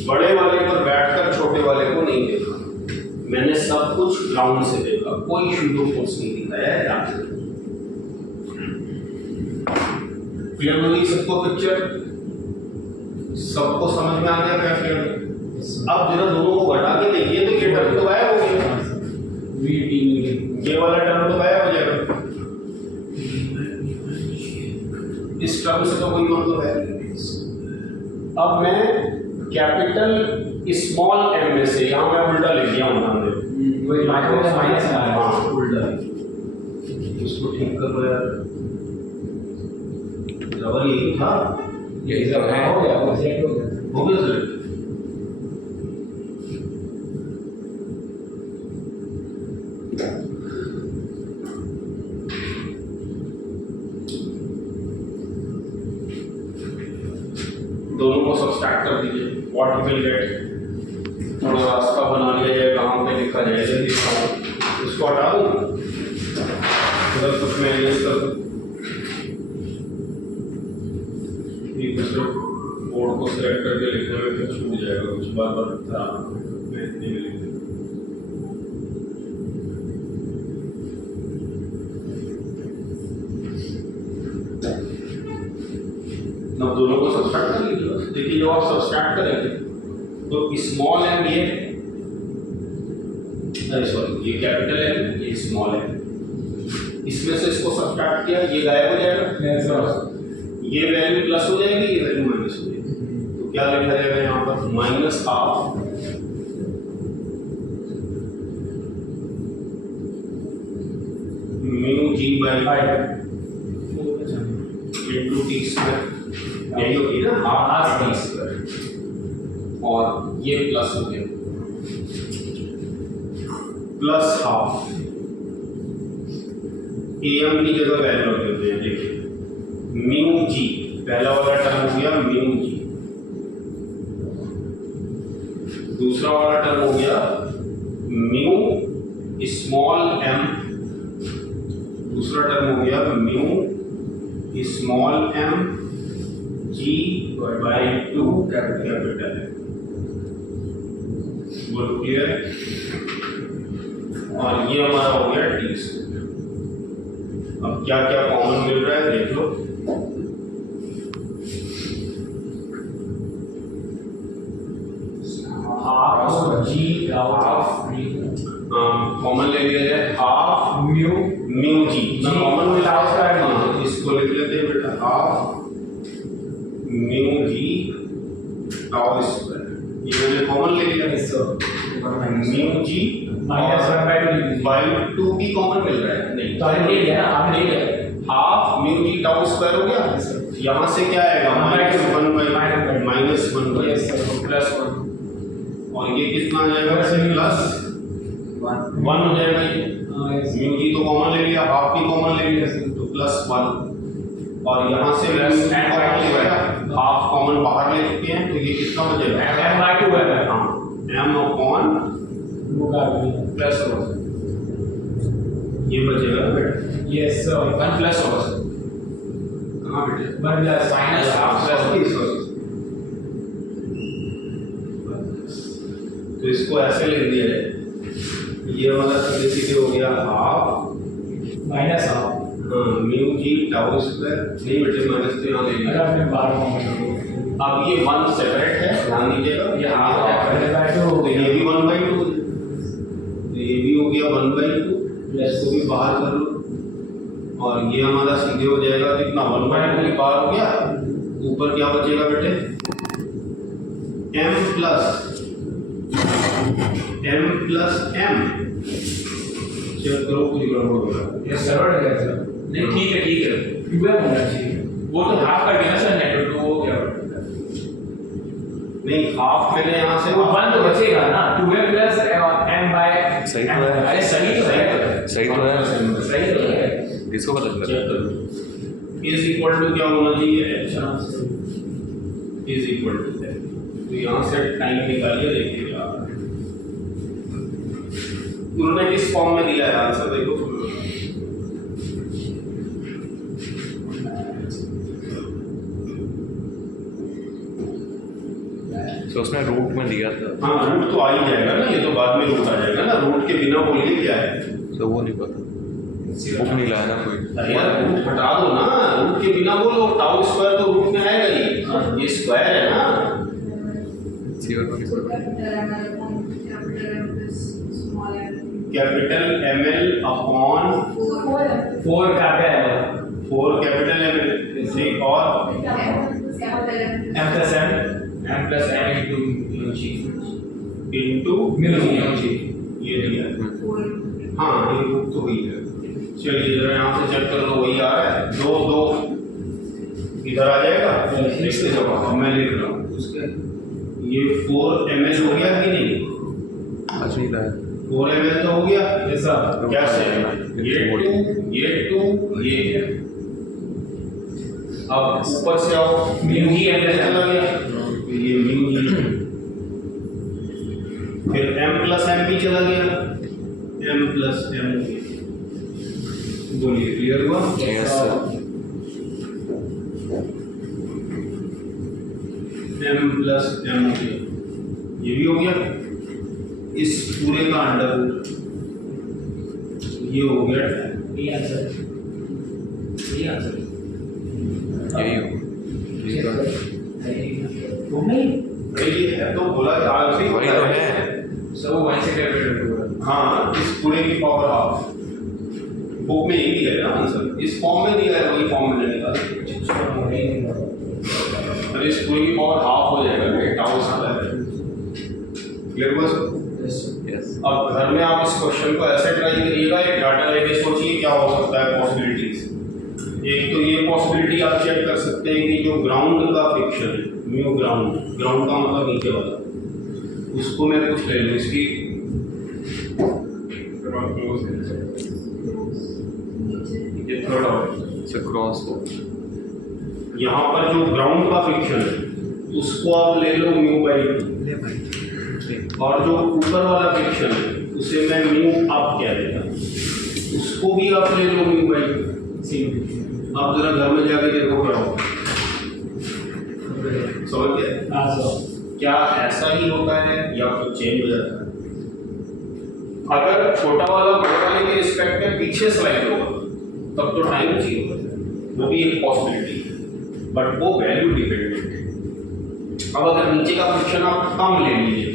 बड़े वाले पर बैठकर छोटे वाले को नहीं देखा, मैंने सब कुछ ग्राउंड से देखा, कोई शूडो फोर्स नहीं दिखाया है ध्यान से। क्लियर हो गई सबको पिक्चर? सबको समझ में आ गया क्या क्लियर? अब जरा दोनों को घटा के देखिए तो ये टर्म तो गायब हो गया, ये वाला टर्म तो गायब हो जाएगा, इस टर्म से तो कोई मतलब है। अब मैं कैपिटल स्मॉल एम में से, यहाँ मैं उल्टा ले लिया हूँ, वही माइनस आ रहा है। हाँ उल्टा, उसको ठीक कर लो यार, डबल यही था, ये सब है हो गया, वो सेट हो गया। हो गया सर। दोनों को सब्सट्रैक्ट कर दीजिए, व्हाट विल गेट, थोड़ा रास्ता बना लिया जाए, कहाँ पे लिखा जाए, जल्दी इसको हटा दूँ, उधर कुछ मैं यूज कर दूँ, दूसरे बोर्ड को सिलेक्ट करके लिखने में कुछ हो जाएगा, कुछ बार बार खराब मैं इतने में लिख दूँ। अब दोनों को सब्सट्रैक्ट कर लीजिए। देखिए जब आप सब्सट्रैक्ट करेंगे तो स्मॉल एम ये, सॉरी ये कैपिटल एम, ये स्मॉल एम, इसमें से इसको सब्सट्रैक्ट किया, ये गायब हो जाएगा, ये वैल्यू प्लस हो जाएगी, ये वैल्यू माइनस हो जाएगी। तो क्या लिखा जाएगा यहाँ पर, minus half mu g by 5 into t square, यही होगी ना, हाफ टी स्क्वायर, और ये प्लस हो गया, प्लस हाफ एम की जगह वैल्यू रख देते हैं। देखिए म्यू जी, पहला वाला टर्म हो गया म्यू जी, दूसरा वाला टर्म हो गया म्यू स्मॉल एम, दूसरा टर्म हो गया mu small m g by 2 capital है। बोल क्लियर? और ये हमारा हो गया टी स्क्वायर। अब क्या क्या कॉमन मिल रहा है देख लो, हाफ जी हाफ कॉमन ले लिया जाए, half mu mu G common मिला स्क्वायर, है, इसको लिख लेते हैं बेटा, हाफ म्यू जी टाउ स्क्वायर, ये मैंने कॉमन ले लिया, म्यू जी -1/2 बाई 2 भी कॉमन मिल रहा है, नहीं तो हमने ले लिया ना, आपने ले लिया, हाफ म्यू जी टाउ स्क्वायर हो गया, यहाँ से क्या आएगा, -1/1 प्लस 1, और ये कितना आ जाएगा, प्लस 1 हो जाएगा। ये म्यू जी तो कॉमन ले लिया, हाफ भी कॉमन ले लिया, तो प्लस 1, और यहाँ से प्लस कॉमन ले लिया, हाफ कॉमन बाहर ले चुके हैं, तो ये कितना बचेगा, m/2 है। हाँ m अपॉन वो का प्लस होगा, ये बचेगा ना बेटा, यस सर, 1 प्लस होगा, कहाँ बेटे, 1 प्लस माइनस हाफ प्लस, तो इसको ऐसे लिख दिया जाए, ये वाला सीधे सीधे हो गया हाफ माइनस हाफ, म्यू जी टाउ स्क्वायर, नहीं बेटे माइनस तो यहाँ ले अगर लिया। आपने 12 कॉमन अब ये 1 सेपरेट है, ध्यान दीजिएगा, ये हाफ है, तो ये भी 1/2, तो ये भी हो गया 1/2, इसको भी बाहर कर लो, और ये हमारा सीधे हो जाएगा कितना, 1/2 बाहर हो गया, ऊपर क्या बचेगा बेटे, m प्लस m, चेक करो पूरी गड़बड़ हो रहा है, ये सरल है सर, नहीं ठीक है, ट्वेल्व होना चाहिए, वो तो हाफ कर दिया ना सर, नेट तो वो क्या बढ़ेगा, नहीं हाफ मैंने यहाँ से वो 1 तो बचेगा ना, 12 प्लस m बाय सही तो है। अरे सही तो है, सही तो है, सही तो है, इसको गलत कर चेक करो, इज इक्वल टू क्या होना चाहिए, h इज इक्वल टू है, तो यहाँ से टाइम निकालिए, देखिए क्या आ रहा है, उन्होंने किस फॉर्म में दिया है आंसर देखो, तो उसमें रूट में दिया था, हाँ रूट तो आ ही जाएगा ना, ये तो बाद में रूट आ जाएगा ना, रूट के बिना बोलिए क्या है। तो वो नहीं पता, बुक नहीं लाया ना कोई। अरे यार रूट हटा दो ना, रूट के बिना बोलो, टाउ स्क्वायर तो रूट में आएगा ही, ये स्क्वायर है ना। Capital ML upon 4 capital four capital ML से और M plus M into mu ये दिया है। हाँ ये रूट तो वही है। चलिए जरा यहाँ से चेक कर लो, वही आ रहा है, दो दो इधर आ जाएगा, लिखते जाओ, अब मैं लिख रहा हूँ उसके, ये 4 ml हो गया कि नहीं, आज नहीं लाया। 4 ml तो हो गया, ऐसा कैसे ये टू ये अब ऊपर से आओ, म्यू ही M plus चला M गया, ये म्यू ही, फिर M plus M भी चला गया, M plus M हो गया। बोलिए क्लियर हुआ? Yes, sir. M plus M हो गया, ये भी हो गया, इस पूरे का अंडर रूट ये हो गया, ये आंसर यही हो, यही तो है। वो नहीं भाई ये है तो बोला आखिरी वही तो है। सब वो वहीं से कैलकुलेट हुआ। हाँ इस पूरे की पावर हाफ, बुक में यही है ना आंसर, इस फॉर्म में दिया है, वही फॉर्म में निकाला, अरे इस पूरे की पावर हाफ हो जाएगा ना, टाउ स्क्वायर। क्लियर हुआ सर? Yes. अब घर में आप इस क्वेश्चन को ऐसे ट्राई करिएगा, एक डाटा लेके सोचिए क्या हो सकता है पॉसिबिलिटीज। एक तो ये पॉसिबिलिटी आप चेक कर सकते हैं कि जो ग्राउंड का फ्रिक्शन है, म्यू ग्राउंड, ग्राउंड का मतलब नीचे वाला, उसको मैं कुछ ले लूँ, इसकी ये थर्ड ऑर्डर, So cross हो। यहाँ पर जो ग्राउंड का फ्रिक्शन है उसको आप ले लो म्यू बाई, और जो ऊपर वाला फ्रिक्शन है उसे मैं म्यू अप कह देता, उसको भी आप ले लो म्यू बाई। आप जरा घर में जाके देखो क्या होगा, समझ गए? क्या ऐसा ही होता है या कुछ चेंज हो जाता है? अगर छोटा वाला बड़े वाले के रिस्पेक्ट में पीछे स्लाइड होगा तब तो टाइम चाहिए होता है, वो भी एक पॉसिबिलिटी है, बट वो वैल्यू डिपेंडेंट है। अब अगर नीचे का फ्रिक्शन आप कम ले लीजिए,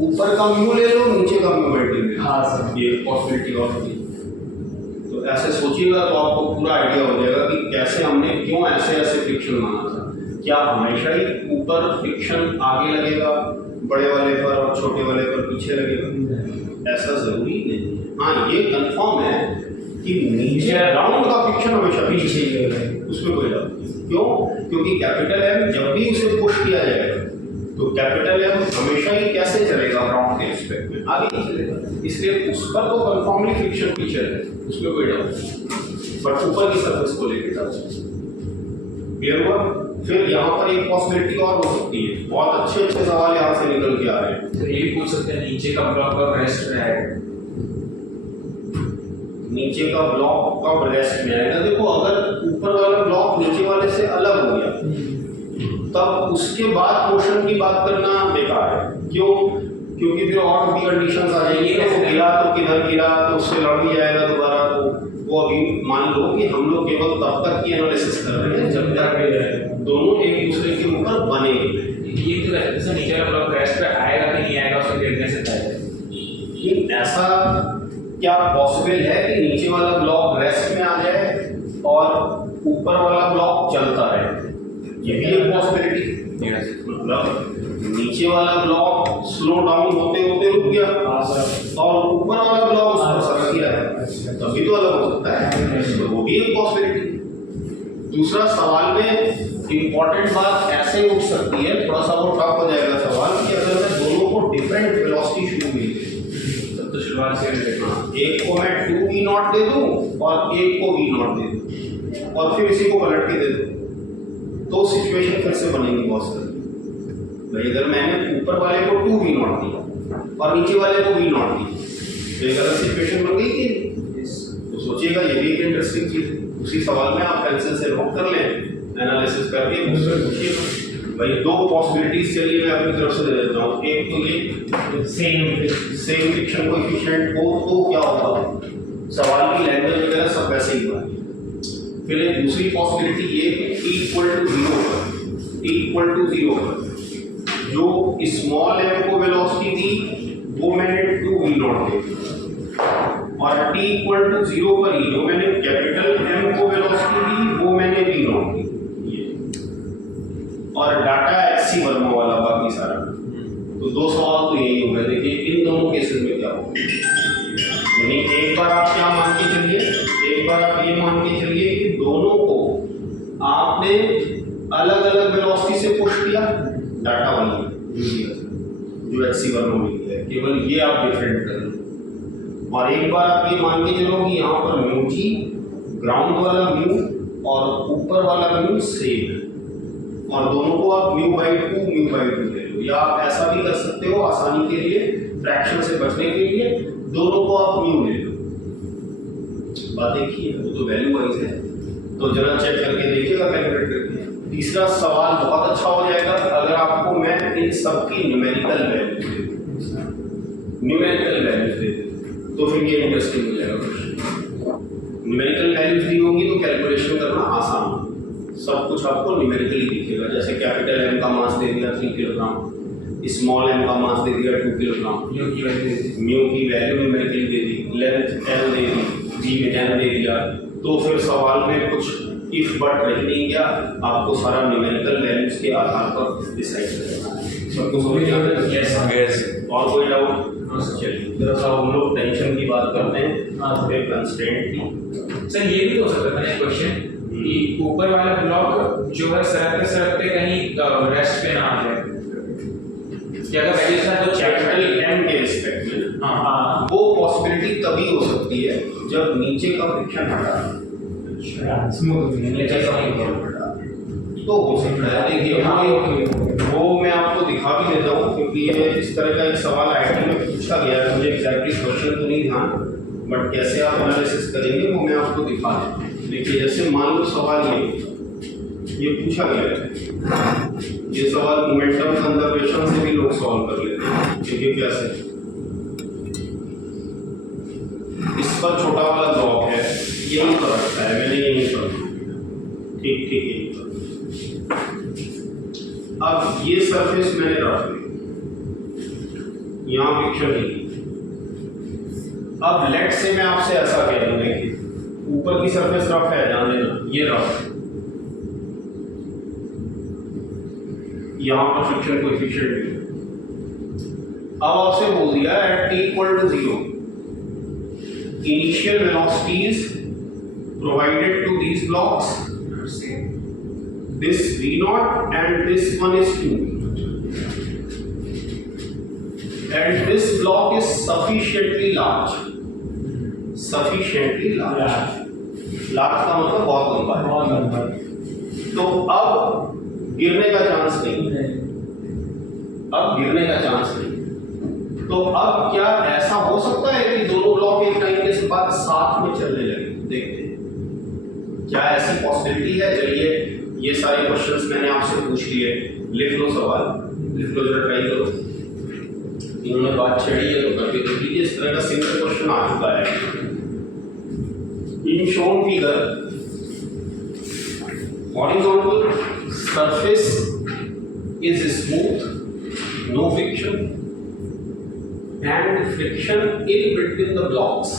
ऊपर का म्यू ले लो, नीचे का म्यू मल्टी ले लो, हाँ सर, ये पॉसिबिलिटी और भी। तो ऐसे सोचिएगा तो आपको पूरा आइडिया हो जाएगा कि कैसे हमने क्यों ऐसे ऐसे फ्रिक्शन माना था। क्या हमेशा ही ऊपर फ्रिक्शन आगे लगेगा बड़े वाले पर और छोटे वाले पर पीछे लगेगा? ऐसा जरूरी नहीं। हाँ ये कंफर्म है कि नीचे ग्राउंड का फ्रिक्शन हमेशा पीछे ही रहेगा, उसमें कोई डाउट नहीं। क्यों? क्योंकि कैपिटल एम जब भी उसे पुश किया जाएगा तो कैपिटल एम हमेशा ही कैसे चलेगा, ग्राउंड के रिस्पेक्ट में आगे नहीं चलेगा, इसलिए उस पर तो कंफर्मली फ्रिक्शन पीछे रहेगा, उसमें कोई डाउट नहीं, बट ऊपर की सरफेस को लेकर डाउट। क्लियर हुआ? फिर यहाँ पर एक पॉसिबिलिटी और हो सकती है, बहुत अच्छे अच्छे सवाल यहाँ से निकल के आ रहे हैं। तो ये पूछ सकते हैं नीचे का ब्लॉक कब रेस्ट में आएगा? नीचे का ब्लॉक कब रेस्ट में आएगा? देखो अगर ऊपर वाला ब्लॉक नीचे वाले से अलग हो गया तब उसके बाद मोशन की बात करना बेकार है। क्यों? क्योंकि फिर और भी कंडीशंस आ जाएंगी, तो गिरा तो किधर गिरा तो उससे लड़ भी जाएगा दोबारा, तो वो अभी मान लो कि हम लोग केवल तब तक की एनालिसिस कर रहे हैं जब तक दोनों एक दूसरे के ऊपर बने। ये तो जैसे नीचे का ब्लॉक रेस्ट पे आएगा कि नहीं आएगा उसको देखने से पहले ऐसा क्या पॉसिबल है कि नीचे वाला ब्लॉक रेस्ट में आ जाए और ऊपर वाला ब्लॉक चलता रहे? ये भी एक पॉसिबिलिटी। मतलब नीचे वाला ब्लॉक स्लो डाउन होते होते रुक गया और ऊपर वाला ब्लॉक उस पर सरक गया है, तभी तो अलग हो सकता है, तो वो भी एक पॉसिबिलिटी। दूसरा सवाल में इंपॉर्टेंट बात ऐसे उठ सकती है, थोड़ा सा वो टफ हो जाएगा सवाल, कि अगर मैं दोनों को डिफरेंट वेलोसिटी शुरू हुई तो शुरुआत से देखना, एक को मैं 2v0 दे दूं और एक को v0 दे दूं और फिर इसी को पलट के दे दूं, तो सिचुएशन फिर से बनेगी बहुत सारी। भाई अगर मैंने ऊपर वाले को 2v0 दिया और नीचे वाले को v0 दी तो एक अलग सिचुएशन बन गई कि, तो सोचिएगा ये भी एक इंटरेस्टिंग चीज है। उसी सवाल में आप पेंसिल से नोट कर लें, एनालिसिस करके मुझसे पूछिएगा भाई दो पॉसिबिलिटीज चलिए मैं अपनी तरफ से दे देता हूँ। एक तो ये सेम फ्रिक्शन कोएफिशिएंट हो तो क्या होगा, सवाल की लैंग्वेज वगैरह सब वैसे ही हुआ है। फिर एक दूसरी पॉसिबिलिटी ये कि t इक्वल टू 0 पर जो स्मॉल m को वेलोसिटी दी वो मैंने 2v0 दे दी, और t इक्वल टू 0 पर ही जो मैंने कैपिटल M को वेलोसिटी दी वो मैंने v0 दी, और डाटा एक्सी वर्मा वाला बाकी सारा। तो दो सवाल तो यही हो गए। देखिए इन दोनों केसेस में क्या होगा, यानी एक बार आप क्या मान के चलिए, एक बार आप ये मान के चलिए कि दोनों को आपने अलग अलग वेलोसिटी से पुश किया, डाटा वही जो एक्सी वर्मा मिल गया है, केवल ये आप डिफरेंट कर लो। और एक बार आप ये मान के चलो कि यहाँ पर म्यू जी ग्राउंड वाला म्यू और ऊपर वाला म्यू सेम है, और दोनों को आप म्यू बाई टू ले लो, या आप ऐसा भी कर सकते हो आसानी के लिए, फ्रैक्शन से बचने के लिए दोनों को आप म्यू ले लो। बात देखिए वो तो वैल्यू वाइज है, तो जरा चेक करके देखिएगा कैलकुलेट करके। तीसरा सवाल बहुत अच्छा हो जाएगा अगर आपको मैं इन सब की न्यूमेरिकल वैल्यूज दे दूं, तो फिर ये इंटरेस्टिंग हो जाएगा क्वेश्चन। न्यूमेरिकल वैल्यूज दी होंगी तो कैलकुलेशन करना आसान होगा, सब कुछ आपको न्यूमेरिकली दिखेगा। जैसे कैपिटल M का मास दे दिया 3 किलोग्राम, स्मॉल m का मास दे दिया 2 किलोग्राम, म्यू की वैल्यू न्यूमेरिकली दे दी, लेंथ l दे दी, g में 10 दे दिया, तो फिर सवाल में कुछ इफ बट रह नहीं गया, आपको सारा न्यूमेरिकल वैल्यूज के आधार पर डिसाइड करना है। सबको समझ आ रहा है? यस। और कोई डाउट? चलिए जरा सा हम लोग टेंशन की बात करते हैं, फिर कंस्ट्रेंट की। सर ये भी हो सकता है ना क्वेश्चन कि ऊपर वाला ब्लॉक जो है सरकते कहीं रेस्ट पे ना आ जाए, क्या अगर वैल्यूज है तो कैपिटल M के रिस्पेक्ट में हाँ वो पॉसिबिलिटी तभी हो सकती है जब नीचे का फ्रिक्शन हटा स्मूथ नीचे का फ्रिक्शन हटा तो हो सकता है। देखिए वो मैं आपको दिखा भी देता हूँ, क्योंकि ये इस तरह का एक सवाल आईटी में पूछा गया है, मुझे एग्जैक्टली क्वेश्चन तो नहीं ध्यान, बट कैसे आप एनालिसिस करेंगे वो मैं आपको दिखा देता हूँ। देखिए जैसे मान लो सवाल ये पूछा गया है, ये सवाल मोमेंटम कंजर्वेशन से भी लोग सॉल्व कर लेते हैं। देखिए कैसे, इस पर छोटा वाला ब्लॉक है, यहीं पर रखता है, मैंने यहीं पर, ठीक यहीं पर। अब ये सरफेस मैंने रख ली, यहाँ पिक्चर नहीं। अब लेट से मैं आपसे ऐसा कह दूं, देखिए ऊपर की सरफेस रफ है, ध्यान देना, ये रफ है, यहाँ पर फ्रिक्शन कोएफिशिएंट भी है। अब आपसे बोल दिया at t equal to 0 initial velocities provided to these blocks, this v0 and this one is 2, and this block is sufficiently large का मतलब बहुत लंबा है, तो अब गिरने का चांस नहीं है, तो अब क्या ऐसा हो सकता है कि दोनों ब्लॉक एक टाइम के बाद साथ में चलने लगे? देखते हैं क्या ऐसी पॉसिबिलिटी है। चलिए ये सारे क्वेश्चंस मैंने आपसे पूछ लिए, लिख लो सवाल, लिख लो जरा, ट्राई करो। इन्होंने बात छेड़ी है तो करके देख लीजिए, इस तरह का सिंपल क्वेश्चन आ चुका है। In shown figure horizontal surface is smooth, no friction, and friction in between the blocks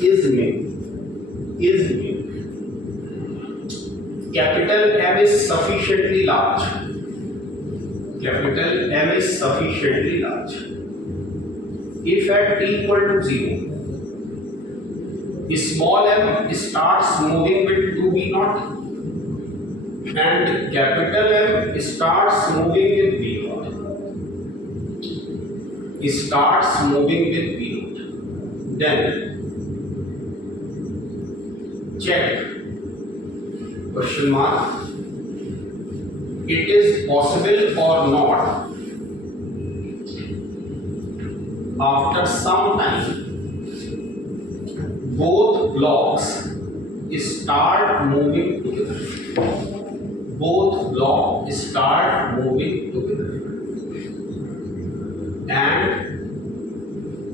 is mu. Capital M is sufficiently large. If at t equal to 0, small m starts moving with 2v0 and capital M starts moving with v0. Then check question mark, it is possible or not after some time both blocks start moving together. Both block start moving together. And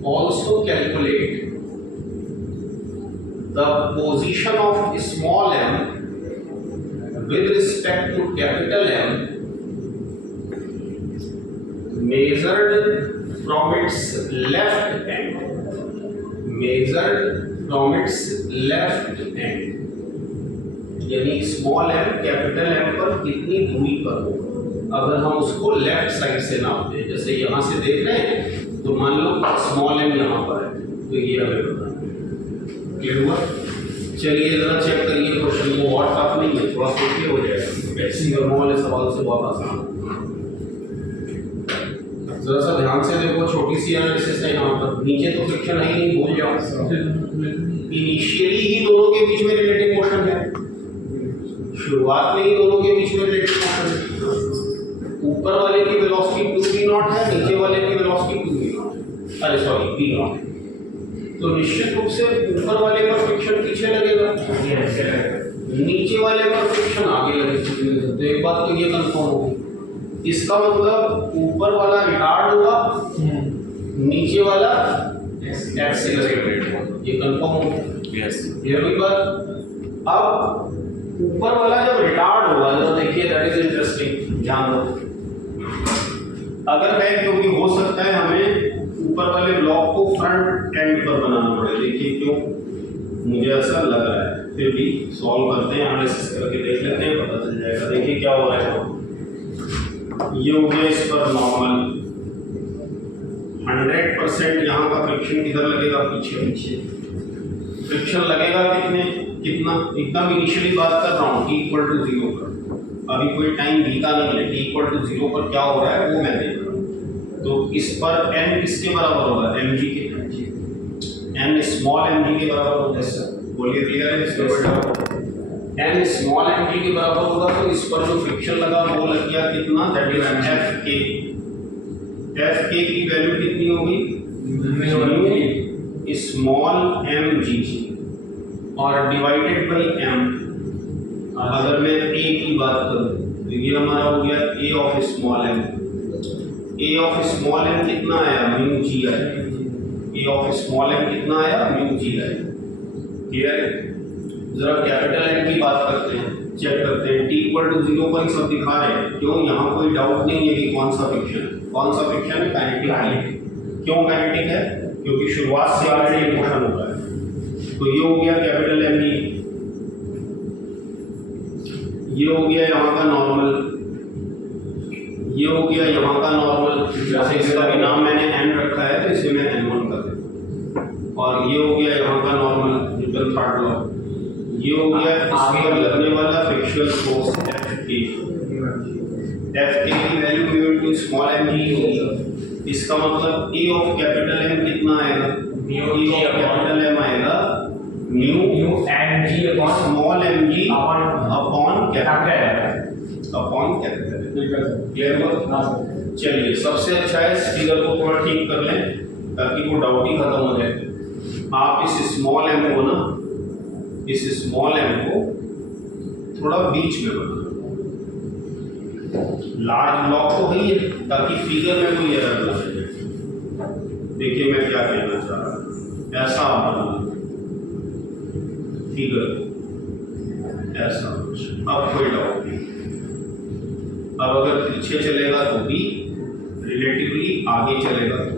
also calculate the position of small m with respect to capital M measured from its left end. Measured from its left end, यानी small M capital M पर कितनी दूरी पर होगा अगर हम उसको left side से नापते हैं। जैसे यहाँ से देख रहे हैं तो मान लो स्मॉल एम यहाँ पर है, तो ये हमें बताना है। क्लियर हुआ? चलिए जरा चेक करिए क्वेश्चन को, और टफ नहीं है, थोड़ा सोचिए हो जाएगा। एक्सी वर्मोल वाले सवाल से बहुत आसान है। जरा सा ध्यान से देखो, छोटी सी एनालिसिस है यहाँ पर। नीचे तो फ्रिक्शन है ही नहीं, भूल जाओ। इनिशियली ही दोनों के बीच में रिलेटिव मोशन है, शुरुआत में ही दोनों के बीच में रिलेटिव मोशन है। ऊपर वाले की वेलोसिटी 2v0 है, नीचे वाले की वेलोसिटी 2v0, अरे सॉरी v0। तो निश्चित रूप से ऊपर वाले का फ्रिक्शन पीछे लगेगा, नीचे वाले का फ्रिक्शन आगे लगेगा। तो एक बात तो ये कंफर्म होगी, इसका मतलब ऊपर वाला रिटार्ड होगा, नीचे वाला एक्सेलरेट होगा। ये कंफर्म होगा? यस। ये भी बात। अब ऊपर वाला जब रिटार्ड होगा तो देखिए दैट इज इंटरेस्टिंग, ध्यान दो। अगर है, क्योंकि हो सकता है हमें ऊपर वाले ब्लॉक को फ्रंट एंड पर बनाना पड़े। देखिए क्यों, मुझे ऐसा लग रहा है, फिर भी सॉल्व करते हैं, एनालिसिस करके देख लेते हैं, पता चल जाएगा। देखिए क्या हो रहा है, ये हो गया इस पर नॉर्मल 100%। यहाँ का फ्रिक्शन किधर लगेगा, पीछे पीछे फ्रिक्शन लगेगा कितना एकदम इनिशियली बात कर रहा हूँ, t=0 पर। अभी कोई टाइम बीता नहीं है, t=0 पर क्या हो रहा है वो मैं देख रहा हूँ। तो इस पर n किसके बराबर होगा, mg के। n स्मॉल mg के बराबर होगा। बोलिए क्लियर है? इसके ऊपर n स्मॉल mg के बराबर होगा, तो इस पर जो फ्रिक्शन लगा वो लग गया कितना, दैट इज fk। fk की वैल्यू कितनी होगी, स्मॉल mg और डिवाइडेड बाई m। अगर मैं a की बात करूं तो ये हमारा हो गया a of small m। a of small m कितना आया, म्यू जी आया। a ऑफ स्मॉल m कितना आया, म्यू जी आया। क्लियर है? जरा कैपिटल M की बात करते हैं, चेक करते हैं। t=0 पर सब दिखा रहे हैं, क्यों? यहाँ कोई डाउट नहीं है कि कौन सा फ्रिक्शन है। कौन सा फ्रिक्शन है? काइनेटिक है। क्यों काइनेटिक है? क्योंकि शुरुआत से ऑलरेडी मोशन हो रहा है। तो ये हो गया कैपिटल M, ये हो गया यहाँ का नॉर्मल, ये हो गया यहाँ का नॉर्मल। जैसे इसका भी नाम मैंने n रखा है तो इसे मैं n1 कर देता हूँ। और ये हो गया यहाँ का नॉर्मल, न्यूटन थर्ड लॉ। ये हो गया इस पर लगने वाला फ्रिक्शनल फोर्स Fk। Fk की value mu into small m ही होगी। इसका मतलब a ऑफ कैपिटल M कितना आएगा, म्यू ऑफ कैपिटल M आएगा mu and g upon small mg upon upon capital. Clear हुआ? चलिए सबसे अच्छा है इस फिगर को थोड़ा ठीक कर लें ताकि वो डाउट ही खत्म हो जाए। आप इस स्मॉल m को ना, इस स्मॉल m को थोड़ा बीच में बनाना, लार्ज ब्लॉक तो वही है ताकि फिगर में कोई एरर ना आ जाए। देखिए मैं क्या कहना चाह रहा हूँ, ऐसा आप बनाना फिगर, ऐसा। अब कोई डाउट नहीं। अब अगर पीछे चलेगा तो भी, रिलेटिवली आगे चलेगा तो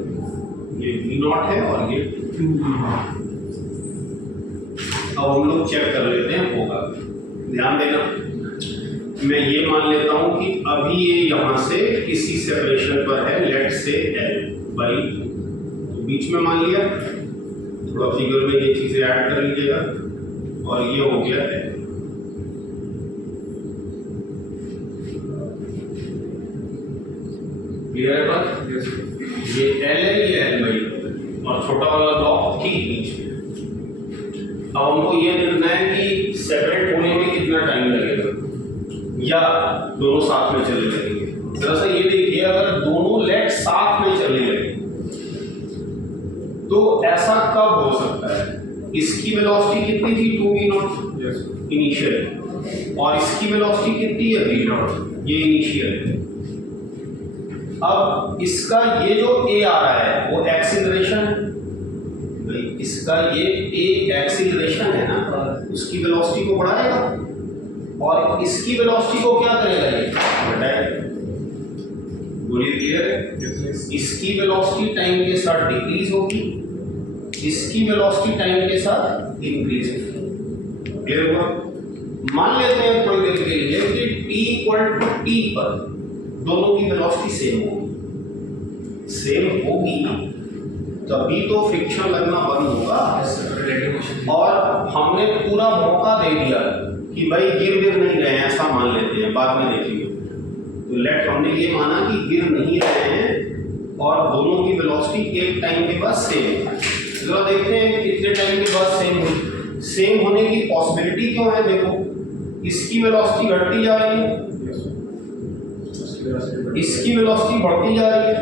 ये v0 है और ये 2v0। अब हम लोग चेक कर लेते हैं होगा। ध्यान देना, मैं ये मान लेता हूं कि अभी ये यहाँ से किसी सेपरेशन पर है, लेट से l/2, तो बीच में मान लिया। थोड़ा फिगर में ये चीजें ऐड कर लीजिएगा और ये हो गया l। क्लियर है बात? ये l है, ये l/2 और छोटा वाला ब्लॉक ठीक बीच में। अब हमको ये देखना है कि सेपरेट होने में कितना टाइम लगेगा या दोनों साथ में चले लगेंगे। दरअसल ये देखिए, अगर दोनों लेग साथ में चले लगे तो ऐसा कब हो सकता है, इसकी वेलोसिटी कितनी थी 2v0 इनिशियल, और इसकी वेलोसिटी कितनी है v0, ये इनिशियल है। अब इसका ये जो a आ रहा है वो एक्सीलरेशन है भाई, इसका ये a एक्सीलरेशन है ना, उसकी वेलोसिटी को बढ़ाएगा और इसकी वेलोसिटी को क्या करेगा ये घटाएगा। बोलिए क्लियर है? इसकी वेलोसिटी टाइम के साथ डिक्रीज होगी, इसकी वेलोसिटी टाइम के साथ इंक्रीज होगी। क्लियर हुआ? मान लेते हैं थोड़ी देर के लिए कि t इक्वल टू t पर दोनों की वेलोसिटी सेम होगी, सेम होगी तभी तो फ्रिक्शन लगना बंद होगा। और हमने पूरा मौका दे दिया कि भाई गिर नहीं रहे हैं, ऐसा मान लेते हैं, बाद में देखेंगे। तो लेट हमने ये माना कि गिर नहीं रहे हैं और दोनों की वेलोसिटी एक टाइम के बाद सेम है। जरा देखते हैं कितने टाइम के बाद सेम हुई। सेम होने की पॉसिबिलिटी क्यों है? देखो इसकी वेलोसिटी घटती जा रही है, इसकी वेलोसिटी बढ़ती जा रही है,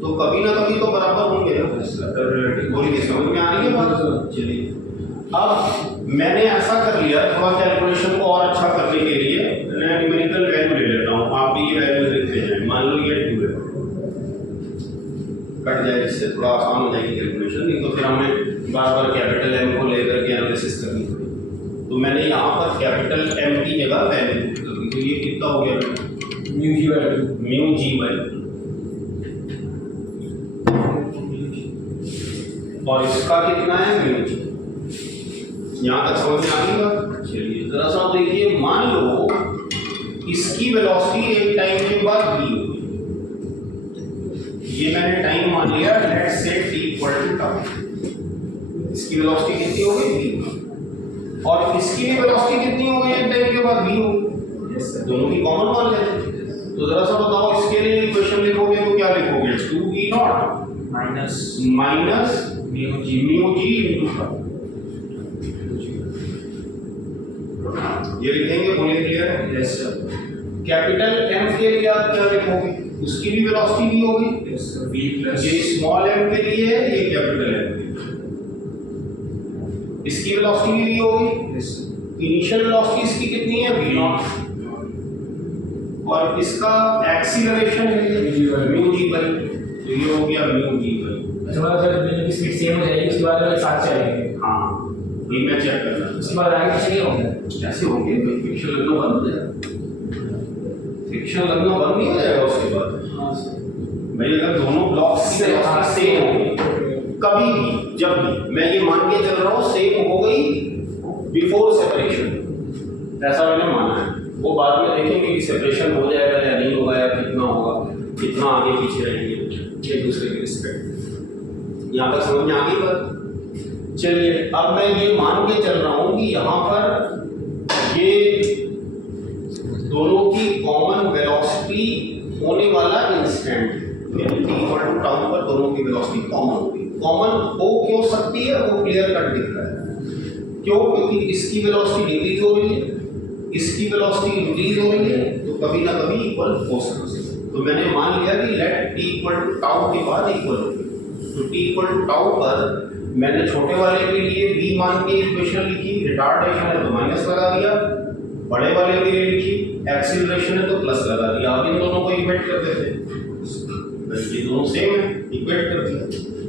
तो कभी ना कभी तो बराबर होंगे ना। बोलिए समझ में आ रही है बात? चलिए अब मैंने ऐसा कर लिया, थोड़ा कैलकुलेशन को और अच्छा करने के लिए मैं न्यूमेरिकल वैल्यू ले लेता हूँ। आप भी ये वैल्यू लिखते हैं, मान लो ये 2 है, कट जाए, इससे थोड़ा आसान हो जाएगी कैलकुलेशन, नहीं तो फिर हमें बार बार कैपिटल एम को लेकर के एनालिसिस करनी पड़ेगी। तो मैंने यहाँ पर कैपिटल एम की जगह वैल्यू कर दी, तो ये कितना हो गया म्यू जी बाई, और इसका कितना है म्यू जी। यहाँ तक समझ में आ गई बात? चलिए जरा सा देखिए, मान लो इसकी वेलोसिटी एक टाइम के बाद v होगी, ये मैंने टाइम मान लिया, let's say t equal to tau. इसकी वेलोसिटी कितनी हो गई v, और इसकी भी वेलोसिटी कितनी हो गई एक टाइम के बाद v होगी, दोनों की कॉमन मान लेते हैं। तो जरा सा बताओ, इसके लिए इक्वेशन लिखोगे तो क्या लिखोगे? 2v0 minus mu G into tau, ये लिखेंगे। बोलिए क्लियर है? Yes sir. कैपिटल एम के लिए आप क्या लिखोगे? उसकी भी वेलोसिटी भी होगी, यस सर, v प्लस, ये स्मॉल एम के लिए है, ये कैपिटल एम के लिए, इसकी वेलोसिटी भी होगी, यस। इनिशियल वेलोसिटी इसकी कितनी है? v0, और इसका एक्सीलरेशन है म्यू जी बाई, तो ये हो गया म्यू जी बाई। अच्छा, मतलब जब बिल्कुल की स्पीड सेम हो जाएगी उसके बाद वो साथ चलेंगे। हाँ, ये मैं चेक कर रहा हूँ। उसके बाद आगे पीछे नहीं होंगे, कैसे होंगे? फ्रिक्शन लगना बंद हो जाएगा, फ्रिक्शन लगना बंद नहीं हो जाएगा उसके बाद। हाँ सर। भाई अगर दोनों ब्लॉक्स की वेलोसिटी सेम होगी, कभी भी जब भी, मैं ये मान के चल रहा हूँ सेम हो गई बिफोर सेपरेशन, ऐसा मैंने माना है। वो बाद में देखेंगे कि सेपरेशन हो जाएगा या नहीं होगा, या कितना होगा, कितना आगे पीछे रहेंगे एक दूसरे के रिस्पेक्ट। यहाँ तक समझ में आ गई बात? चलिए अब मैं ये मान के चल रहा हूँ कि यहाँ पर ये दोनों की कॉमन वेलोसिटी होने वाला इंस्टेंट, यानी t इक्वल टू टाउ पर दोनों की वेलोसिटी कॉमन होगी। कॉमन हो क्यों सकती है? वो क्लियर कट दिख रहा है। क्यों? क्योंकि इसकी वेलोसिटी डिक्रीज हो रही है, इसकी वेलोसिटी इंक्रीज हो रही है, तो कभी ना कभी इक्वल हो सकती है। तो मैंने मान लिया कि let t equal to tau के बाद इक्वल होगी। तो t इक्वल टू टाउ पर मैंने छोटे वाले के लिए v मान के इक्वेशन लिखी, रिटार्डेशन है तो माइनस लगा दिया, बड़े वाले के लिए लिखी एक्सीलरेशन है तो प्लस लगा दिया। अब इन दोनों को इक्वेट कर देते हैं, ये दोनों सेम है, इक्वेट कर दिया।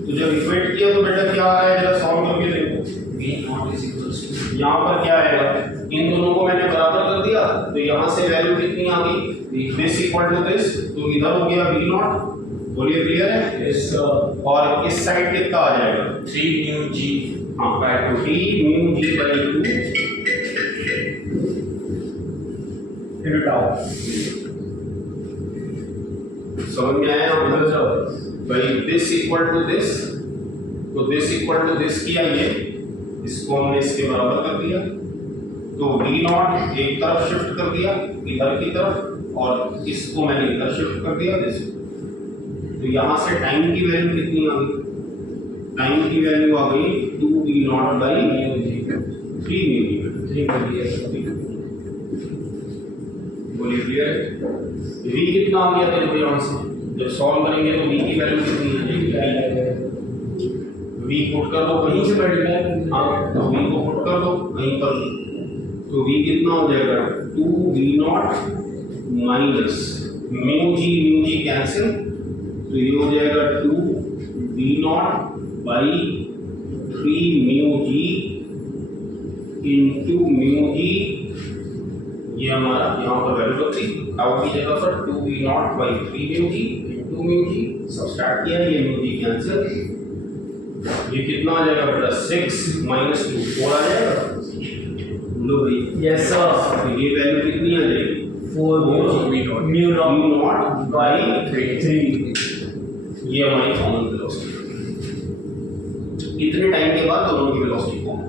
तो जब इक्वेट किया तो बेटा क्या आ रहा है, जरा सॉल्व करके देखो। v0 इज इक्वल्स टू, यहाँ पर क्या आएगा, इन दोनों को मैंने बराबर कर दिया, तो यहाँ से वैल्यू कितनी आ गई, दिस इक्वल टू दिस, तो इधर हो गया v0। बोलिए क्लियर है? यस। और इस साइड कितना आ जाएगा? 3 म्यू जी, हाँ, 3 म्यू जी बाई 2 फिर टाउ। समझ में आया? भाई दिस इक्वल टू दिस, तो दिस इक्वल टू दिस किया, ये इसको हमने इसके बराबर कर दिया, तो v0 एक तरफ शिफ्ट कर दिया इधर की तरफ, और इसको मैंने इधर शिफ्ट कर दिया दिस। तो यहाँ से टाइम की वैल्यू कितनी आ गई? टाइम की वैल्यू आ गई 2v0 बाई 3 बोलिए क्लियर है? v कितना आ गया तेरे को यहाँ से? जब सॉल्व करेंगे तो v की वैल्यू कितनी है? v पुट कर दो कहीं से, हाँ तो v को पुट कर दो कहीं पर, तो v कितना हो जाएगा 2v0 minus mu G cancel, तो ये हो जाएगा 2v0 by 3 mu ji into mu G, ये हमारा यहाँ पर वैल्यू रखी आउट की जगह पर 2v0 by 3 mu ji into mu g, subtract किया, ये म्यू जी कैंसिल, ये कितना आ जाएगा बेटा 6 माइनस 2 4 आ जाएगा, लो भाई यस सर, तो ये वैल्यू कितनी आ जाएगी 4 म्यू नॉट बाई 3, ये हमारी कॉमन वेलोसिटी। इतने टाइम के बाद दोनों की वेलोसिटी कॉमन।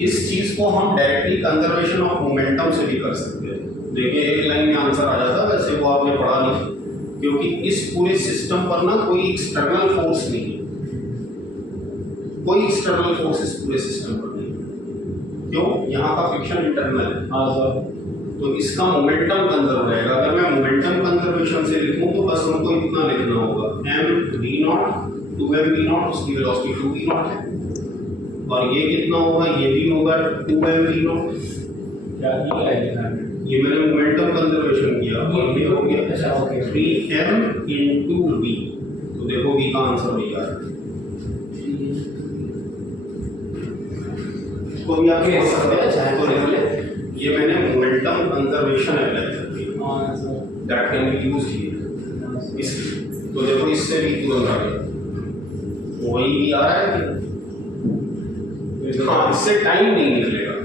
इस चीज को हम डायरेक्टली कंजर्वेशन ऑफ मोमेंटम से भी कर सकते हैं। देखिए एक लाइन में आंसर आ जाता, वैसे वो आपने पढ़ा नहीं, क्योंकि इस पूरे सिस्टम पर ना कोई एक्सटर्नल फोर्स नहीं है, कोई एक्सटर्नल फोर्स इस पूरे सिस्टम पर नहीं है। क्यों? यहाँ का फ्रिक्शन इंटरनल है। हाँ सर, तो इसका मोमेंटम कंजर्व रहेगा। अगर मैं मोमेंटम कंजर्वेशन से लिखूं तो बस हमको इतना लिखना होगा m v0 2m v0, उसकी वेलोसिटी 2v0 है, और ये कितना होगा, ये भी होगा 2m v0, क्या किया है? ये मैंने मोमेंटम कंजर्वेशन किया, और ये हो गया अच्छा, ओके। 3m इंटू v, तो देखो v का आंसर हो गया। इसको भी आप लिख सकते हैं, चाहे तो लिख ले, ये मैंने मोमेंटम कंजर्वेशन अप्लाई कर दिया, हाँ sir, that can be used here. इसलिए तो देखो इससे भी तुरंत आ गया, वही भी आ रहा है कि हाँ, इससे टाइम नहीं निकलेगा,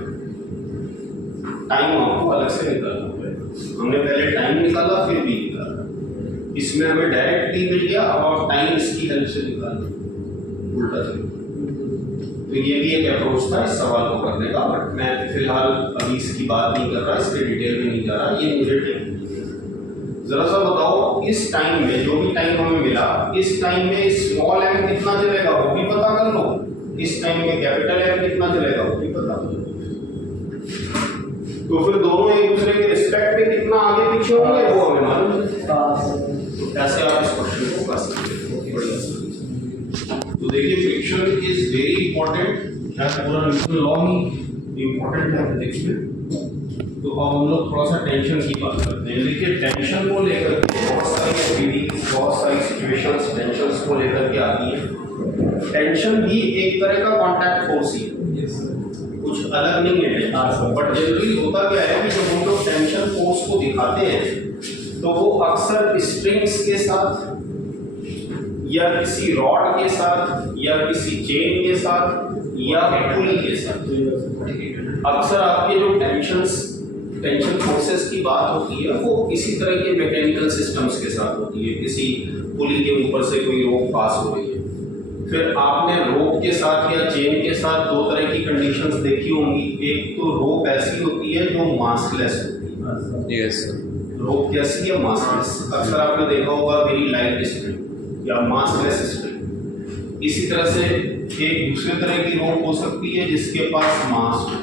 टाइम आपको अलग से निकालना पड़ेगा। हमने पहले टाइम निकाला फिर भी निकाला, इसमें हमें डायरेक्ट टी मिल गया और टाइम इसकी हेल्प से निकालना, उल्टा चलो। तो ये भी एक अप्रोच था इस सवाल को करने का, बट मैं फिलहाल अभी इसकी बात नहीं कर रहा, इसके डिटेल में नहीं जा रहा, ये मुझे टाइम। जरा सा बताओ इस टाइम में, जो भी टाइम हमें मिला, इस टाइम में स्मॉल एम कितना चलेगा वो भी पता कर लो, इस टाइम में कैपिटल एम कितना चलेगा वो भी पता कर लो, तो फिर दोनों एक दूसरे के रिस्पेक्ट में कितना आगे पीछे होंगे वो हमें मालूम है। तो ऐसे आप इस क्वेश्चन को कर सकते हैं, बढ़िया। तो देखिए फ्रिक्शन इज वेरी इंपॉर्टेंट, क्या पूरा न्यूटन लॉ ही इंपॉर्टेंट है फिजिक्स में। तो अब हम लोग थोड़ा सा टेंशन की बात करते हैं। देखिए टेंशन को लेकर बहुत सारी एक्टिविटीज, बहुत सारी सिचुएशंस टेंशंस को लेकर के आती है। टेंशन भी एक तरह का कॉन्टैक्ट फोर्स ही है, कुछ अलग नहीं है, बट जनरली होता क्या है कि जब हम लोग टेंशन फोर्स को दिखाते हैं तो वो अक्सर स्ट्रिंग्स के साथ या किसी रॉड के साथ या किसी चेन के साथ या पुली के साथ, अक्सर आपके जो टेंशन फोर्सेस की बात होती है वो इसी तरह के मैकेनिकल सिस्टम्स के साथ होती है। किसी पुली के ऊपर से कोई रोप पास हो रही है, फिर आपने रोप के साथ या चेन के साथ दो तरह की कंडीशंस देखी होंगी। एक तो रोप ऐसी होती है जो मासलेस होती है, यस रोप कैसी है, मासलेस। अक्सर आपने देखा होगा वेरी लाइट स्ट्रिंग या मासलेस स्ट्रिंग। इसी तरह से एक दूसरे तरह की रोप हो सकती है जिसके पास मास हो,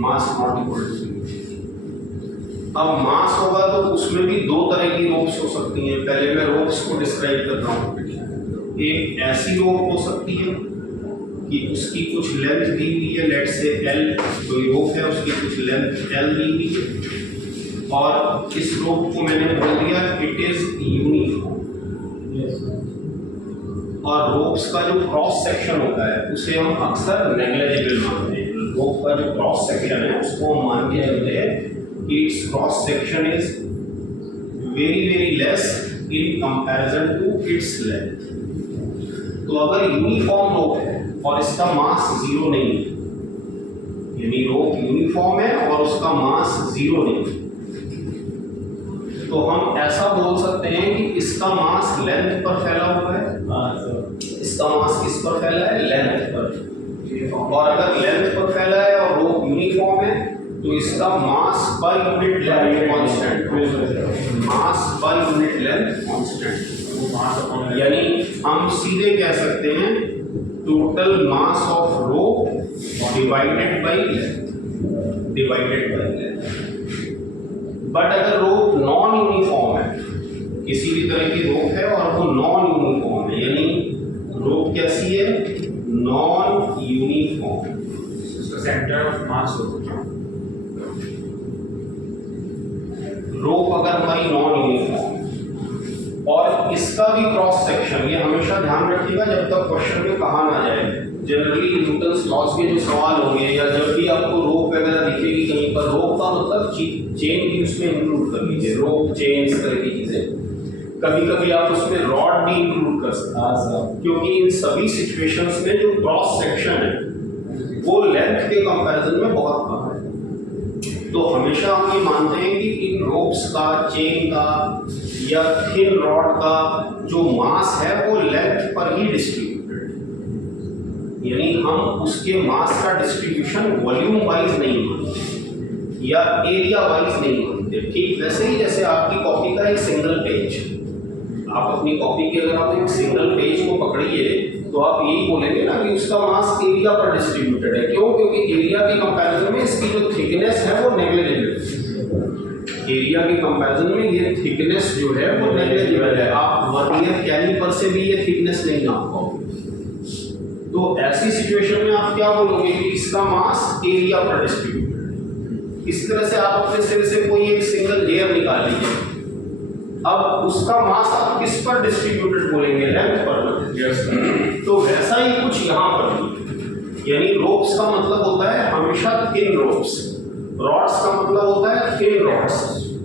मास नॉट इक्वल टू। अब मास होगा तो उसमें भी दो तरह की रोप्स हो सकती हैं। पहले मैं रोप्स को डिस्क्राइब कर रहा हूँ। एक ऐसी रोप हो सकती है कि उसकी कुछ लेंथ दी हुई है, लेट से एल, कोई रोप है उसकी कुछ लेंथ एल दी हुई है, और इस रोप को मैंने बोल दिया इट इज यूनिफॉर्म। और रोप्स का जो क्रॉस सेक्शन होता है उसे हम अक्सर नेग्लिजिबल मानते हैं। रोप का जो क्रॉस सेक्शन है उसको हम मान के चलते हैं कि its cross section is very very less in comparison to its length. तो अगर यूनिफॉर्म रोप है और इसका मास जीरो नहीं है, यानी रोप यूनिफॉर्म है और उसका मास जीरो नहीं है, तो हम ऐसा बोल सकते हैं कि इसका मास लेंथ पर फैला हुआ है। इसका मास किस पर फैला है, लेंथ पर। और अगर लेंथ पर फैला है और रोप यूनिफॉर्म है तो इसका मास पर यूनिट लेंथ कांस्टेंट, मास पर यूनिट लेंथ कांस्टेंट। यानी हम सीधे कह सकते हैं total mass of rope divided by length, divided by length. But अगर रोप नॉन यूनिफॉर्म है, किसी भी तरह की रोप है और वो नॉन यूनिफॉर्म है, यानी रोप कैसी है? Non uniform. इसका सेंटर ऑफ मास होता है। रोप अगर हमारी नॉन यूनिफॉर्म और इसका भी क्रॉस सेक्शन, ये हमेशा ध्यान रखिएगा जब तक क्वेश्चन में कहा ना जाए। जनरली न्यूटन्स लॉज के जो सवाल होंगे या जब भी आपको रोप वगैरह दिखेगी कहीं पर, रोप का मतलब चेन भी उसमें इंक्लूड कर लीजिए, रोप चेन इस तरह की चीजें। कभी कभी आप उसमें रॉड भी इंक्लूड कर सकते हैं, क्योंकि इन सभी सिचुएशंस में जो क्रॉस सेक्शन है वो लेंथ के कंपैरिजन में बहुत कम है। तो हमेशा हम ये मानते हैं कि इन रोप्स का, चेन का या थिन रॉड का जो मास है वो लेंथ पर ही डिस्ट्रीब्यूटेड है, यानी हम उसके मास का डिस्ट्रीब्यूशन वॉल्यूम वाइज नहीं मानते या एरिया वाइज नहीं मानते। ठीक वैसे ही जैसे आपकी कॉपी का एक सिंगल पेज, आप अपनी कॉपी के अगर आप एक सिंगल पेज को पकड़िए तो आप यही बोलेंगे ना कि उसका मास एरिया पर डिस्ट्रीब्यूटेड है। क्यों? क्योंकि एरिया के कंपैरिजन में इसकी जो थिकनेस है वो नेग्लिजिबल है। एरिया के कंपैरिजन में ये थिकनेस जो है वो नेग्लिजिबल है। आप वर्नियर कैलिपर से भी ये थिकनेस नहीं नाप पाओगे। तो ऐसी सिचुएशन में आप क्या बोलोगे कि इसका मास एरिया पर डिस्ट्रीब्यूटेड है। इस तरह से आप अपने सिर से कोई एक सिंगल लेयर निकाल लीजिए, अब उसका मास आप किस पर डिस्ट्रीब्यूटेड बोलेंगे? लेंथ पर। तो वैसा ही कुछ यहाँ पर भी, यानी रोप्स का मतलब होता है हमेशा थिन रोप्स, रॉड्स का मतलब होता है थिन रॉड्स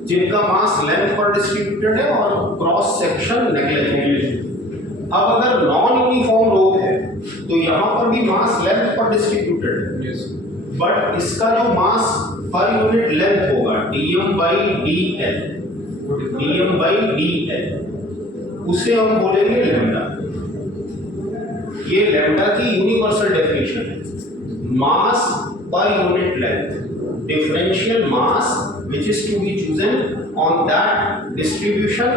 जिनका मास लेंथ पर डिस्ट्रीब्यूटेड है और क्रॉस सेक्शन नेग्लिजिबल। अब अगर नॉन यूनिफॉर्म रोप है तो यहाँ पर भी मास लेंथ पर डिस्ट्रीब्यूटेड है, बट इसका जो मास पर यूनिट लेंथ होगा dm/dl, dm/dl, उसे हम बोलेंगे लैम्डा। ये लैम्डा की यूनिवर्सल डेफिनेशन है, mass per unit length, differential mass which is to be chosen on that distribution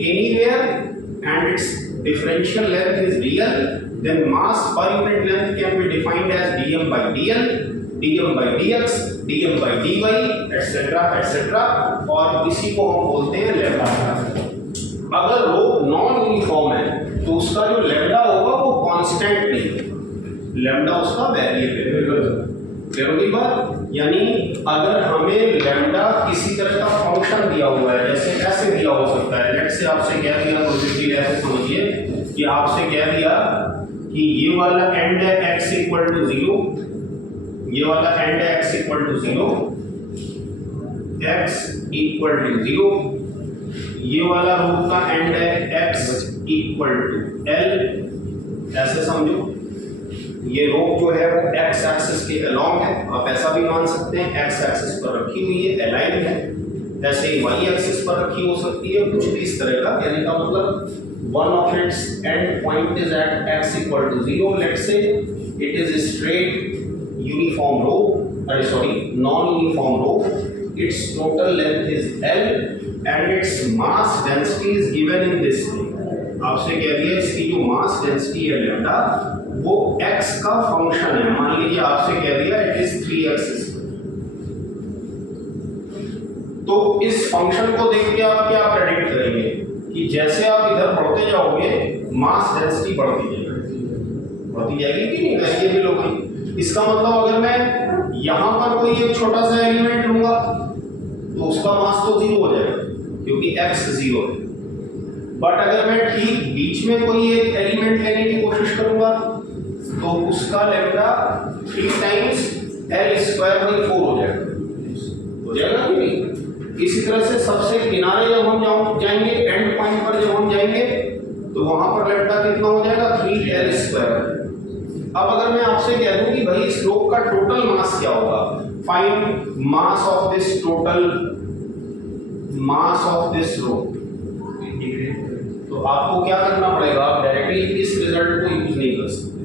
anywhere and its differential length is real, then mass per unit length can be defined as dm/dl, dm/dx, dm/dy, etc. etc. और इसी को हम बोलते हैं lambda. अगर रोप non uniform है तो उसका जो लैम्डा होगा वो कांस्टेंट नहीं है, लैम्डा उसका वेरिएबल है। क्लियर बात? यानी अगर हमें लैम्डा किसी तरह का फंक्शन दिया हुआ है, जैसे ऐसे दिया हो सकता है, लेट से आपसे कह दिया, प्रोबेबिलिटी ऐसे समझिए कि आपसे कह दिया कि ये वाला एंड है x इक्वल टू 0, ये वाला एंड है x equal to 0, x equal to 0, ये वाला रूट का एंड है x इक्वल टू l, ऐसे समझो। ये रोप जो है वो x एक्सिस के अलोंग है, आप ऐसा भी मान सकते हैं x एक्सिस पर रखी हुई है, अलाइन है, ऐसे ही y एक्सिस पर रखी हो सकती है, कुछ भी इस तरह का। यानी का मतलब one of its end point is at x equal to 0, let's say it is a straight uniform rope, non-uniform rope, its total length is L and its mass density is given in this way। आपसे कह दिया इसकी जो mass density है lambda वो x का function है, मान लीजिए आपसे कह दिया इट इज 3x। तो इस फंक्शन को देख के आप क्या प्रेडिक्ट करेंगे कि जैसे आप इधर बढ़ते जाओगे मास डेंसिटी बढ़ती जाएगी कि नहीं? वेरिएबल हो गई। इसका मतलब अगर मैं यहाँ पर कोई एक छोटा सा एलिमेंट लूंगा तो उसका मास तो 0 हो जाएगा क्योंकि x 0 है, बट अगर मैं ठीक बीच में कोई एक एलिमेंट लेने की कोशिश करूंगा तो उसका लैम्डा 3 टाइम्स L² by 4 हो जाएगा कि नहीं? इसी तरह से सबसे किनारे जब हम जाएंगे, एंड पॉइंट पर जब हम जाएंगे तो वहां पर लैम्डा कितना हो जाएगा? 3L²। अब अगर मैं आपसे कह दूं कि भाई इस रोप का टोटल मास क्या होगा, find mass of this total mass of this रोप, तो आपको क्या करना पड़ेगा? आप डायरेक्टली इस रिजल्ट को यूज नहीं कर सकते,